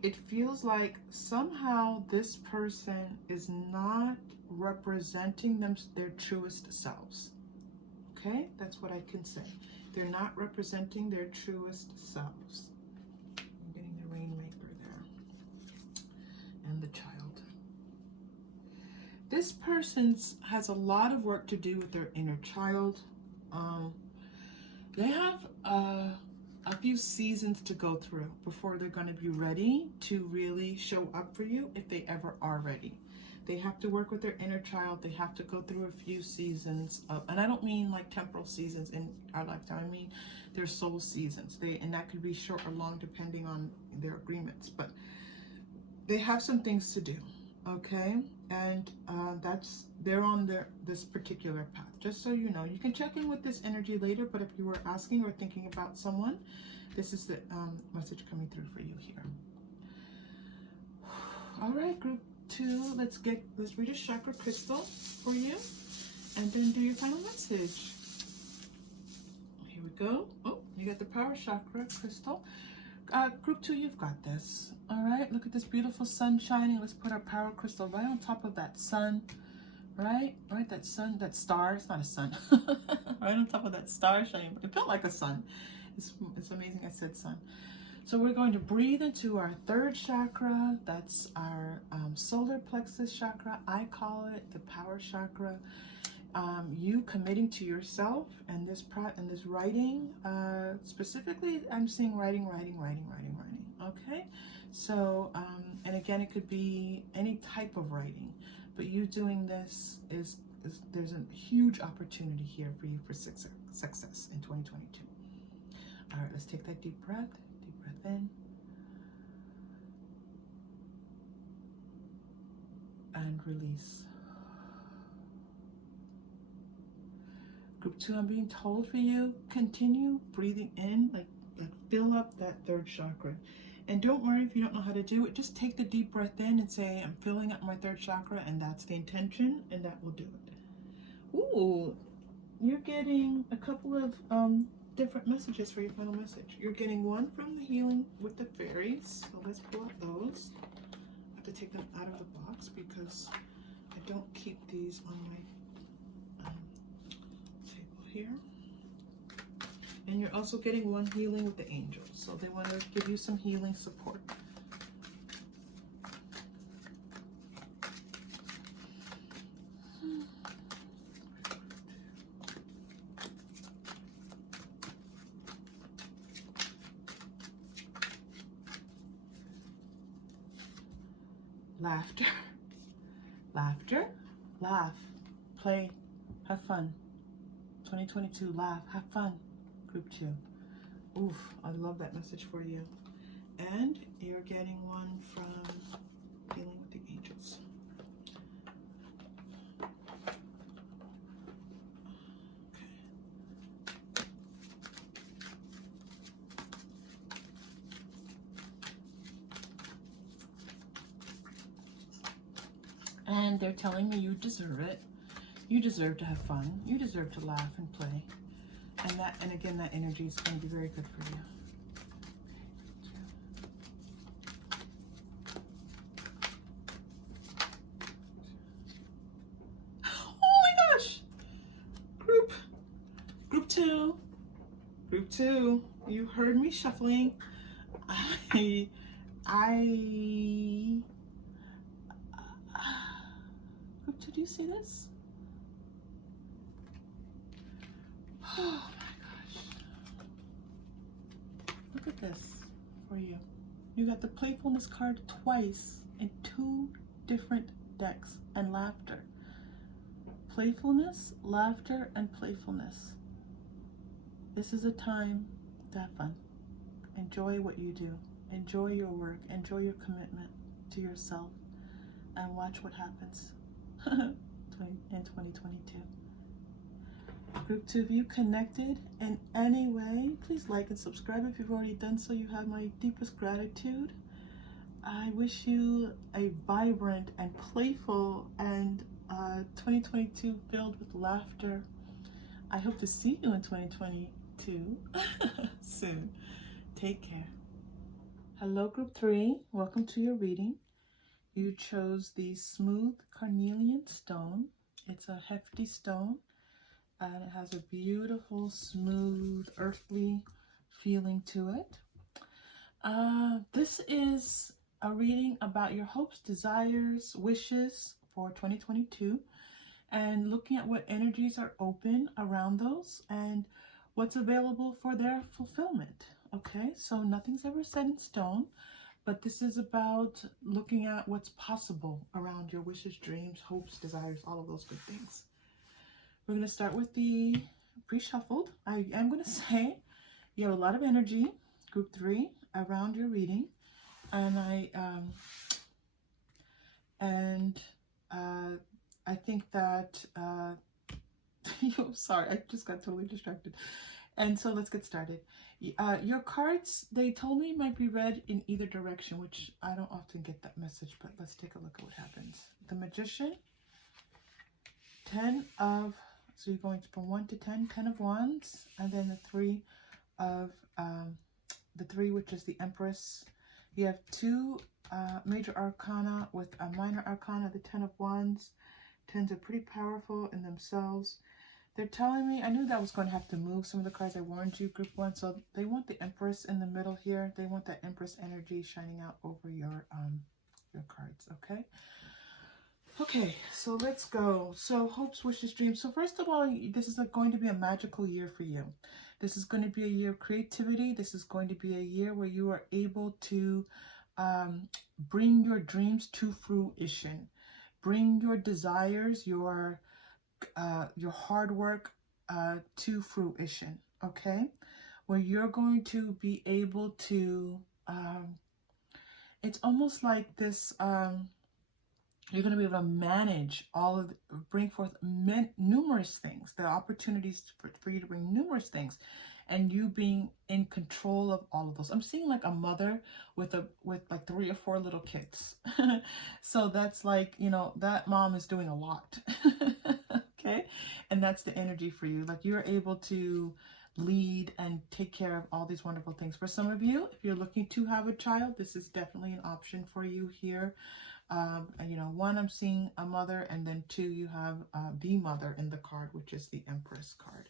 It feels like somehow this person is not representing their truest selves. Okay, that's what I can say. They're not representing their truest selves. I'm getting the Rainmaker there and the Child. This person has a lot of work to do with their inner child. They have a few seasons to go through before they're going to be ready to really show up for you, if they ever are ready. They have to work with their inner child. They have to go through a few seasons of, and I don't mean like temporal seasons in our lifetime. I mean their soul seasons. And that could be short or long depending on their agreements. But they have some things to do, okay? And they're on this particular path. Just so you know, you can check in with this energy later. But if you were asking or thinking about someone, this is the message coming through for you here. All right, group 2, let's read a chakra crystal for you, and then do your final message. Here we go. Oh, you got the power chakra crystal. Group 2, you've got this. All right, look at this beautiful sun shining. Let's put our power crystal right on top of that sun. Right, that sun, that star. It's not a sun. Right on top of that star shining. It felt like a sun. It's amazing I said sun. So we're going to breathe into our 3rd chakra. That's our solar plexus chakra. I call it the power chakra. You committing to yourself and this writing. Specifically, I'm seeing writing. Okay. So, and again, it could be any type of writing, but you doing this is there's a huge opportunity here for you for success in 2022. All right, let's take that deep breath. Deep breath in. And release. Group 2, I'm being told for you, continue breathing in, like fill up that 3rd chakra. And don't worry if you don't know how to do it. Just take the deep breath in and say, I'm filling up my 3rd chakra, and that's the intention, and that will do it. Ooh, you're getting a couple of different messages for your final message. You're getting one from the healing with the fairies. So let's pull up those. I have to take them out of the box because I don't keep these on my table here. And you're also getting one healing with the angels. So they want to give you some healing support. Laughter, laughter, laugh, play, have fun. 2022, laugh, have fun. Group 2. Oof, I love that message for you. And you're getting one from Dealing with the Angels. And they're telling me you deserve it. You deserve to have fun. You deserve to laugh and play. And again, that energy is going to be very good for you. Oh my gosh! Group two. Group two. You heard me shuffling. Group two, do you see this? Oh my gosh. Look at this for you. You got the playfulness card twice in 2 different decks, and laughter. Playfulness, laughter, and playfulness. This is a time to have fun. Enjoy what you do. Enjoy your work. Enjoy your commitment to yourself. And watch what happens in 2022. Group 2 of you connected in any way, please like and subscribe. If you've already done so, you have my deepest gratitude. I wish you a vibrant and playful and 2022 filled with laughter. I hope to see you in 2022 soon. Take care. Hello, Group 3. Welcome to your reading. You chose the smooth carnelian stone. It's a hefty stone, and it has a beautiful, smooth, earthly feeling to it. This is a reading about your hopes, desires, wishes for 2022, and looking at what energies are open around those and what's available for their fulfillment. Okay, so nothing's ever set in stone, but this is about looking at what's possible around your wishes, dreams, hopes, desires, all of those good things. We're going to start with the pre-shuffled. I am going to say you have a lot of energy, Group 3, around your reading, and I think that sorry, I just got totally distracted. And so let's get started. Your cards, they told me, might be read in either direction, which I don't often get that message, but let's take a look at what happens. The Magician, 10 of, so you're going from 1 to 10, 10 of Wands, and then the 3 of, the 3, which is the Empress. You have 2 major arcana with a minor arcana, the 10 of Wands. 10s are pretty powerful in themselves. They're telling me, I knew that I was going to have to move some of the cards. I warned you, Group 1. So they want the Empress in the middle here. They want that Empress energy shining out over your cards, okay? Okay, so let's go. So hopes, wishes, dreams. So first of all, this is going to be a magical year for you. This is going to be a year of creativity. This is going to be a year where you are able to bring your dreams to fruition. Bring your desires, your hard work to fruition, okay? Where you're going to be able to, it's almost like this, you're going to be able to manage all of, bring forth numerous things, the opportunities for you to bring numerous things, and you being in control of all of those. I'm seeing like a mother with like 3 or 4 little kids. So that's like, you know, that mom is doing a lot. Okay, and that's the energy for you. Like you're able to lead and take care of all these wonderful things. For some of you, if you're looking to have a child, this is definitely an option for you here. You know, 1, I'm seeing a mother, and then 2, you have the mother in the card, which is the Empress card.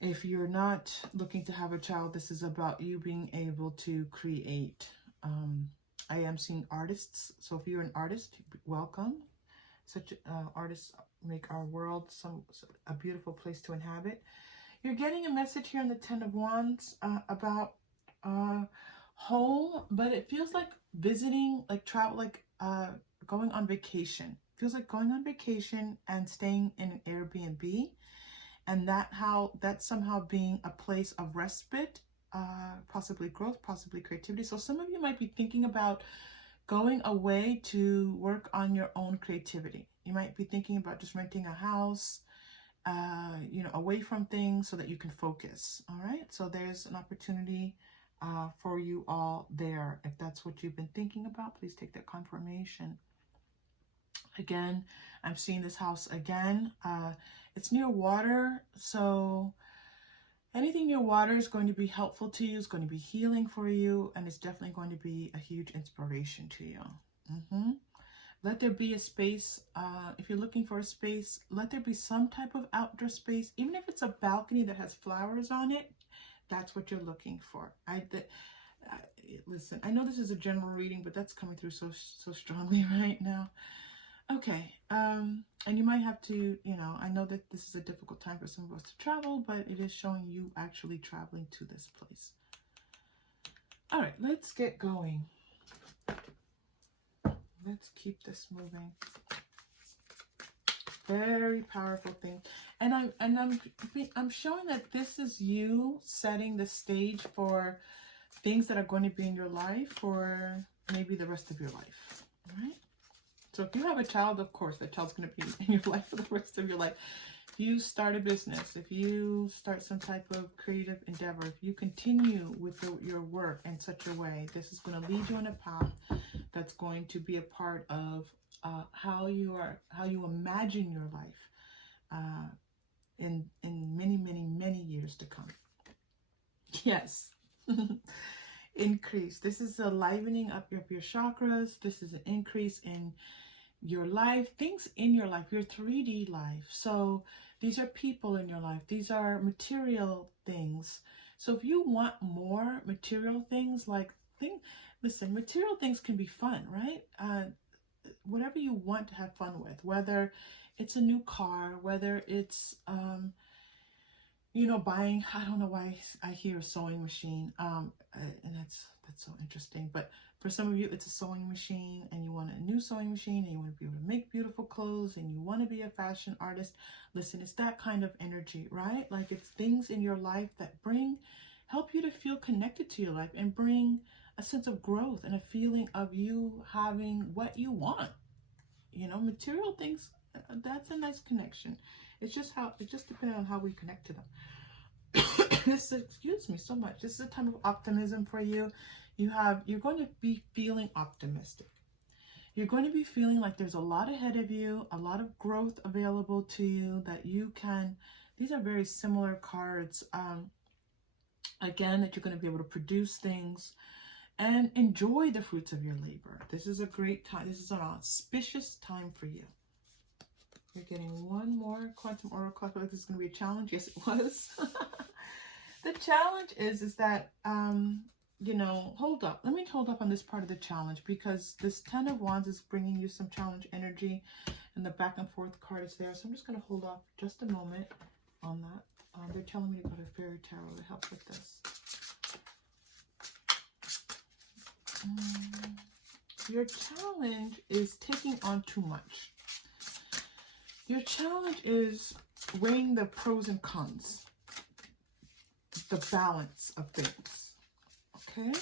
If you're not looking to have a child, this is about you being able to create. I am seeing artists. So if you're an artist, welcome. Such artists make our world a beautiful place to inhabit. You're getting a message here in the 10 of Wands about home, but it feels like visiting, like travel, like going on vacation. Feels like going on vacation and staying in an Airbnb. and that's somehow being a place of respite, possibly growth, possibly creativity. So some of you might be thinking about going away to work on your own creativity. You might be thinking about just renting a house, away from things so that you can focus. All right. So there's an opportunity for you all there. If that's what you've been thinking about, please take that confirmation. Again, I'm seeing this house again. It's near water. So anything near water is going to be helpful to you. It's going to be healing for you. And it's definitely going to be a huge inspiration to you. Let there be a space. If you're looking for a space, let there be some type of outdoor space. Even if it's a balcony that has flowers on it, that's what you're looking for. Listen, I know this is a general reading, but that's coming through so strongly right now. Okay, and you might have to, I know that this is a difficult time for some of us to travel, but it is showing you actually traveling to this place. All right, let's get going. Let's keep this moving. Very powerful thing. And I'm showing that this is you setting the stage for things that are going to be in your life for maybe the rest of your life. All right? So if you have a child, of course, that child's going to be in your life for the rest of your life. If you start a business, if you start some type of creative endeavor, if you continue with your work in such a way, this is going to lead you on a path that's going to be a part of how you imagine your life in many years to come. Yes. Increase. This is a livening up of your chakras. This is an increase in your life, things in your life, your 3D life. So these are people in your life. These are material things. So if you want more material things, listen, material things can be fun, right? Whatever you want to have fun with, whether it's a new car, whether it's, buying, I don't know why I hear a sewing machine, and that's so interesting, but for some of you, it's a sewing machine, and you want a new sewing machine, and you want to be able to make beautiful clothes, and you want to be a fashion artist. Listen, it's that kind of energy, right? Like, it's things in your life that help you to feel connected to your life and bring a sense of growth and a feeling of you having what you want. Material things, that's a nice connection. It just depends on how we connect to them. Excuse me so much. This is a time of optimism for you. You're going to be feeling optimistic. You're going to be feeling like there's a lot ahead of you, a lot of growth available to you that you can. These are very similar cards. Again, that you're going to be able to produce things and enjoy the fruits of your labor. This is a great time. This is an auspicious time for you. You're getting one more quantum oracle. I feel like this is going to be a challenge. Yes, it was. The challenge is that, hold up. Let me hold up on this part of the challenge, because this 10 of Wands is bringing you some challenge energy, and the back and forth card is there. So I'm just going to hold off just a moment on that. They're telling me to go to Fairy Tarot to help with this. Your challenge is taking on too much. Your challenge is weighing the pros and cons, the balance of things, okay?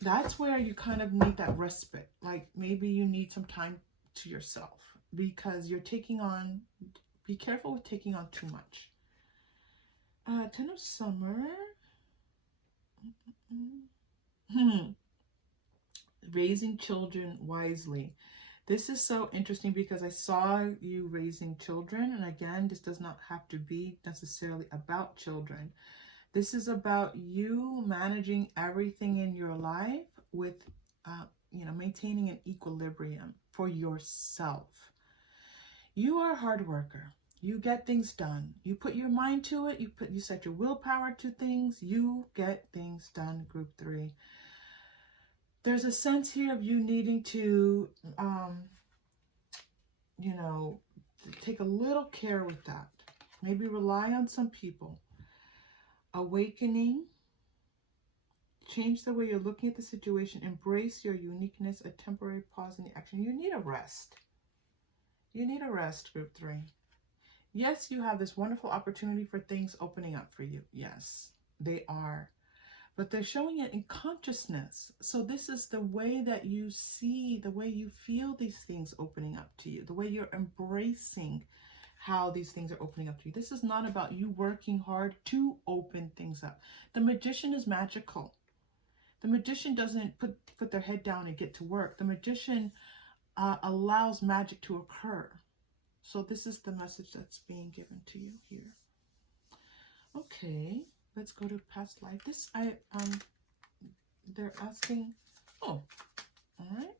That's where you kind of need that respite. Like, maybe you need some time to yourself, because you're taking on, be careful with taking on too much. 10 of Summer. Raising children wisely. This is so interesting because I saw you raising children. And again, this does not have to be necessarily about children. This is about you managing everything in your life with, maintaining an equilibrium for yourself. You are a hard worker. You get things done. You put your mind to it. You set your willpower to things. You get things done, Group 3. There's a sense here of you needing to, take a little care with that. Maybe rely on some people. Awakening. Change the way you're looking at the situation. Embrace your uniqueness. A temporary pause in the action. You need a rest. You need a rest, Group 3. Yes, you have this wonderful opportunity for things opening up for you. Yes, they are. But they're showing it in consciousness. So this is the way that you see, the way you feel these things opening up to you, the way you're embracing how these things are opening up to you. This is not about you working hard to open things up. The magician is magical. The magician doesn't put their head down and get to work. The magician allows magic to occur. So this is the message that's being given to you here. Okay, let's go to past life. They're asking, oh, all right.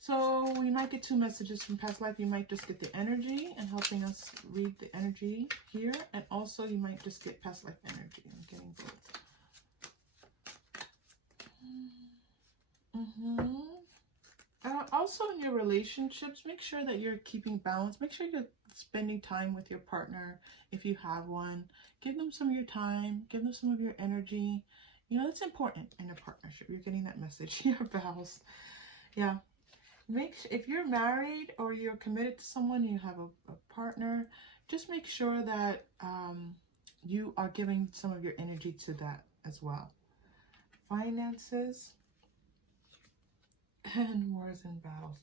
So you might get 2 messages from past life. You might just get the energy and helping us read the energy here. And also you might just get past life energy. I'm getting both. Also in your relationships, make sure that you're keeping balance. Make sure you're spending time with your partner if you have one. Give them some of your time. Give them some of your energy. You know, it's important in a partnership. You're getting that message. Your vows. Yeah. If you're married or you're committed to someone, you have a partner, just make sure that you are giving some of your energy to that as well. Finances and wars and battles.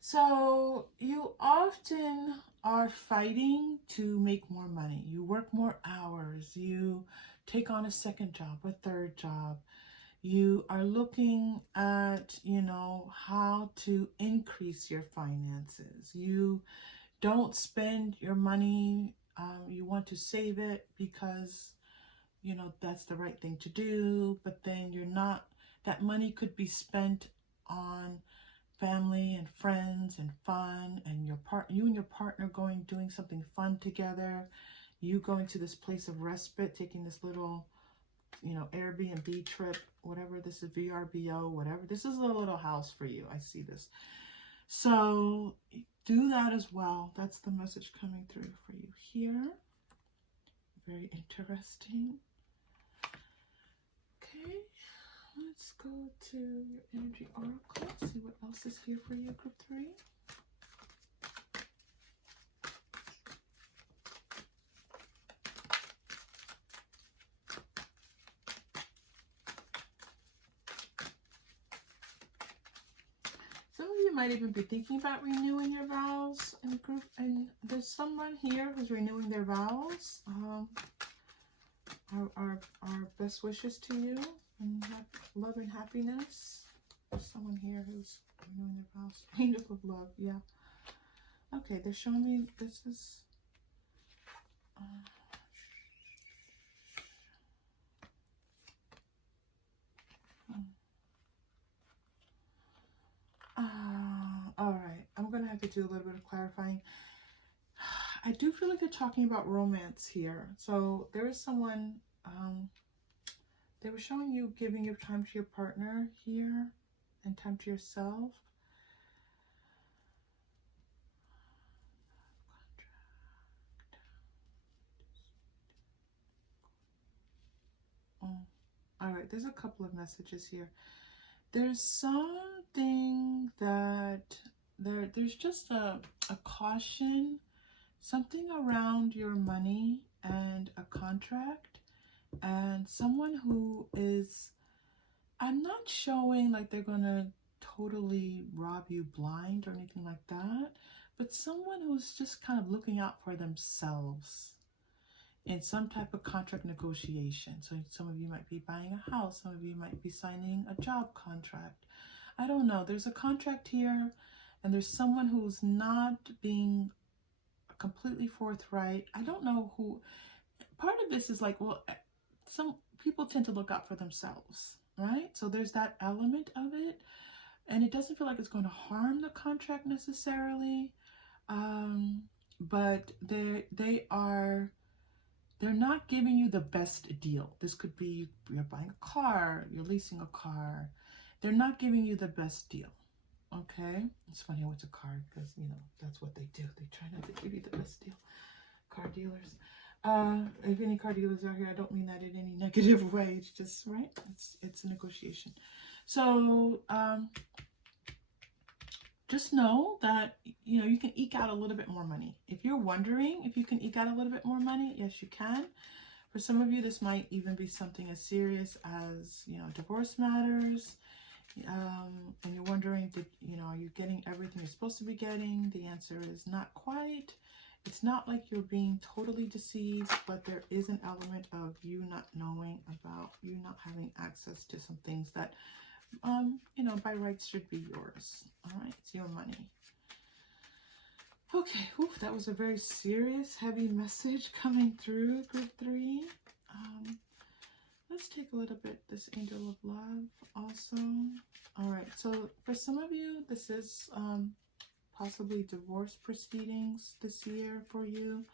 So you often are fighting to make more money. You work more hours. You take on a second job, a third job. You are looking at, you know, how to increase your finances. You don't spend your money. You want to save it because, you know, that's the right thing to do. But then you're not, that money could be spent on family and friends and fun, and you and your partner doing something fun together. You going to this place of respite, taking this little, you know, Airbnb trip, whatever this is, VRBO, whatever. This is a little house for you. I see this. So do that as well. That's the message coming through for you here. Very interesting. Okay, let's go to your energy oracle. See what else is here for you, group 3. Some of you might even be thinking about renewing your vows in group, and there's someone here who's renewing their vows. Our best wishes to you and love and happiness. There's someone here who's renewing their vows. Angel of love, yeah. Okay, they're showing me this is. All right, I'm gonna have to do a little bit of clarifying. I do feel like they're talking about romance here. So there is someone, they were showing you giving your time to your partner here and time to yourself. All right, there's a couple of messages here. There's something that there's just a caution, something around your money and a contract, and someone who is, I'm not showing like they're gonna totally rob you blind or anything like that, but someone who's just kind of looking out for themselves in some type of contract negotiation. So some of you might be buying a house, some of you might be signing a job contract. I don't know. There's a contract here, and there's someone who's not being completely forthright. I don't know who. Part of this is like, well, some people tend to look out for themselves, right? So there's that element of it, and it doesn't feel like it's going to harm the contract necessarily, but they're not giving you the best deal. This could be you're buying a car, you're leasing a car. They're not giving you the best deal, okay? It's funny how it's a car because, you know, that's what they do. They try not to give you the best deal. Car dealers. If any car dealers out here, I don't mean that in any negative way. It's just, right? It's a negotiation. So, just know that, you know, you can eke out a little bit more money. If you're wondering if you can eke out a little bit more money, yes, you can. For some of you, this might even be something as serious as, you know, divorce matters. And you're wondering, you know, are you getting everything you're supposed to be getting? The answer is not quite. It's not like you're being totally deceived, but there is an element of you not knowing about, you not having access to some things that, you know, by rights should be yours. All right, it's your money. Okay, whew, that was a very serious, heavy message coming through, group 3. Let's take a little bit this Angel of Love also. All right, so for some of you, this is possibly divorce proceedings this year for you.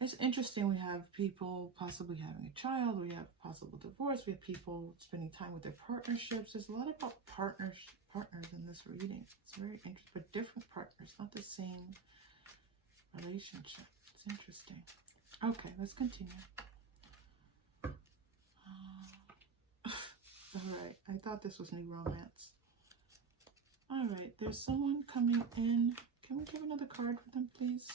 It's interesting, we have people possibly having a child, we have possible divorce, we have people spending time with their partnerships. There's a lot about partners in this reading. It's very interesting, but different partners, not the same relationship. It's interesting. Okay, let's continue. All right, I thought this was new romance. All right, there's someone coming in. Can we give another card for them, please?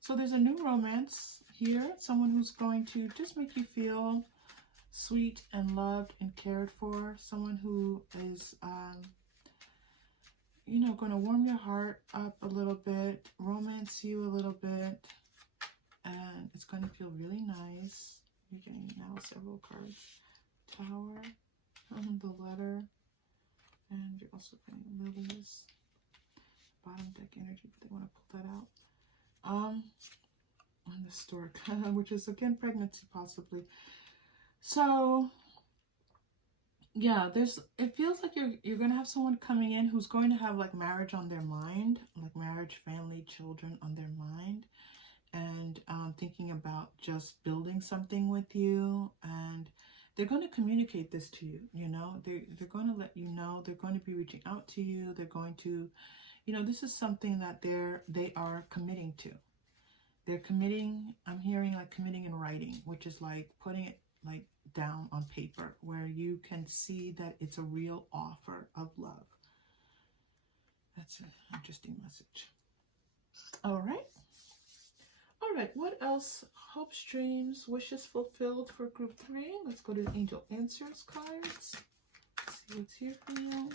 So there's a new romance here. Someone who's going to just make you feel sweet and loved and cared for. Someone who is, you know, going to warm your heart up a little bit, romance you a little bit, and it's going to feel really nice. You're getting now several cards. Tower, the letter, and you're also getting lilies. Bottom deck energy, but they want to pull that out. On the stork, which is again pregnancy possibly. So yeah, it feels like you're gonna have someone coming in who's going to have like marriage on their mind, like marriage, family, children on their mind, and thinking about just building something with you. And they're going to communicate this to you. You know, they're going to let you know. They're going to be reaching out to you. They're going to, you know, this is something that they are committing to. They're committing, I'm hearing like committing in writing, which is like putting it like down on paper where you can see that it's a real offer of love. That's an interesting message. All right. All right, what else? Hopes, dreams, wishes fulfilled for group 3. Let's go to the Angel Answers cards. See what's here for you.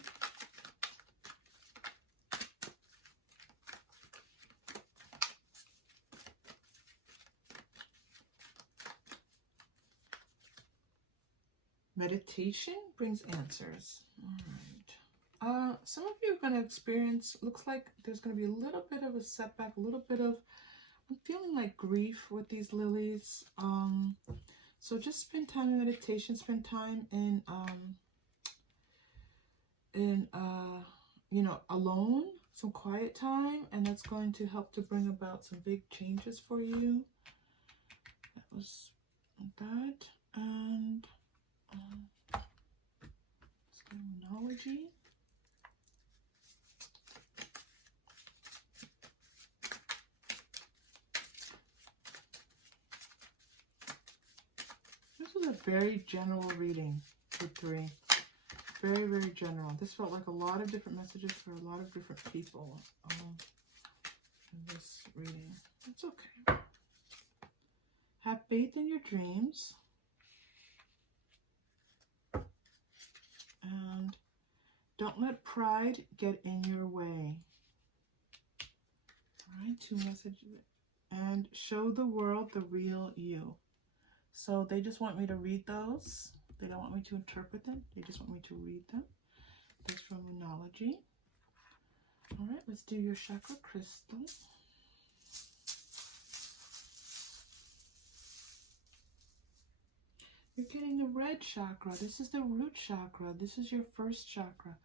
Meditation brings answers. All right. Some of you are going to experience, looks like there's going to be a little bit of a setback, a little bit of, I'm feeling like grief with these lilies. So just spend time in meditation, spend time in you know, alone, some quiet time, and that's going to help to bring about some big changes for you. That was that. And let's go Moonology. This was a very general reading for 3. Very, very general. This felt like a lot of different messages for a lot of different people in this reading. It's okay. Have faith in your dreams. And don't let pride get in your way. All right, 2 messages. And show the world the real you. So they just want me to read those. They don't want me to interpret them. They just want me to read them. That's from Moonology. All right, let's do your chakra crystal. You're getting the red chakra. This is the root chakra. This is your first chakra.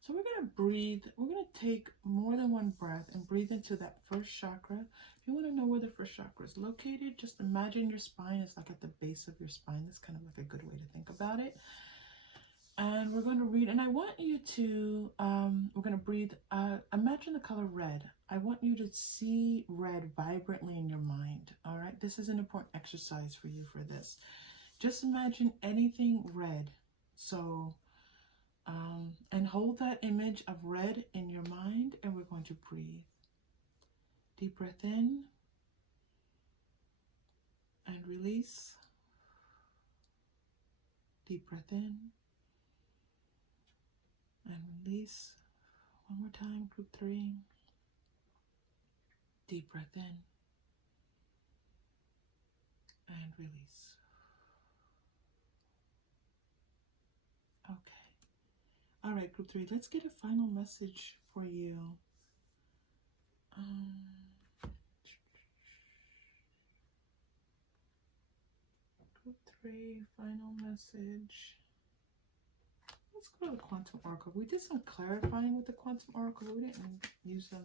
So we're going to breathe. We're going to take more than one breath and breathe into that first chakra. If you want to know where the first chakra is located, just imagine your spine is like at the base of your spine. That's kind of like a good way to think about it. And we're going to read, and I want you to, we're going to breathe, imagine the color red. I want you to see red vibrantly in your mind, all right? This is an important exercise for you for this. Just imagine anything red. So And hold that image of red in your mind, and we're going to breathe. Deep breath in and release. Deep breath in and release. One more time, group 3. Deep breath in and release. Okay. All right, group 3, let's get a final message for you. Group 3, final message. Let's go to the Quantum Oracle. We did some clarifying with the Quantum Oracle. We didn't use them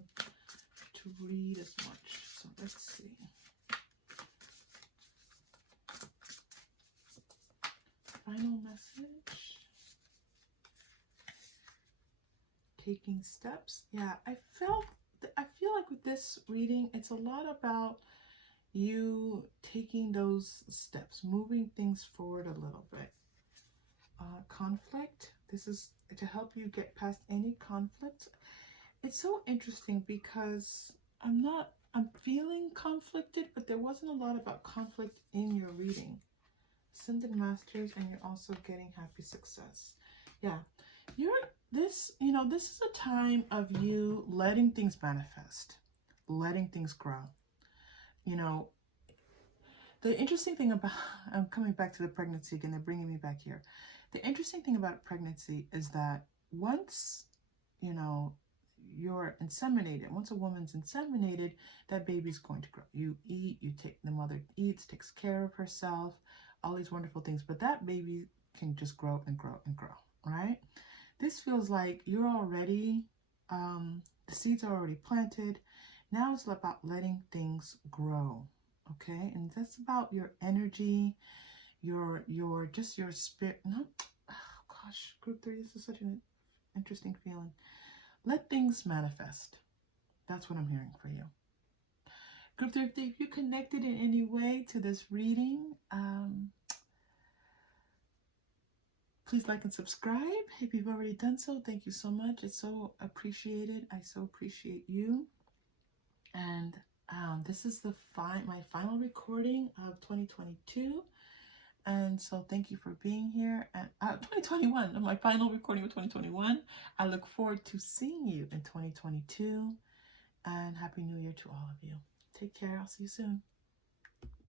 to read as much. So let's see. Final message. Taking steps. Yeah, I feel like with this reading, it's a lot about you taking those steps, moving things forward a little bit. Conflict. This is to help you get past any conflict. It's so interesting because I'm feeling conflicted, but there wasn't a lot about conflict in your reading. Ascended Masters, and you're also getting happy success. Yeah, this is a time of you letting things manifest, letting things grow. You know, the interesting thing about, I'm coming back to the pregnancy again, they're bringing me back here. The interesting thing about pregnancy is that once, you know, you're inseminated, once a woman's inseminated, that baby's going to grow. You eat, the mother eats, takes care of herself, all these wonderful things, but that baby can just grow and grow and grow, right? This feels like you're already, the seeds are already planted. Now it's about letting things grow, okay? And that's about your energy, your spirit. No, oh gosh, group 3, this is such an interesting feeling. Let things manifest. That's what I'm hearing for you. Group 3, if you connected in any way to this reading, please like and subscribe. If you've already done so, thank you so much. It's so appreciated. I so appreciate you. And this is my final recording of 2022. And so thank you for being here. And 2021, my final recording of 2021. I look forward to seeing you in 2022. And Happy New Year to all of you. Take care. I'll see you soon.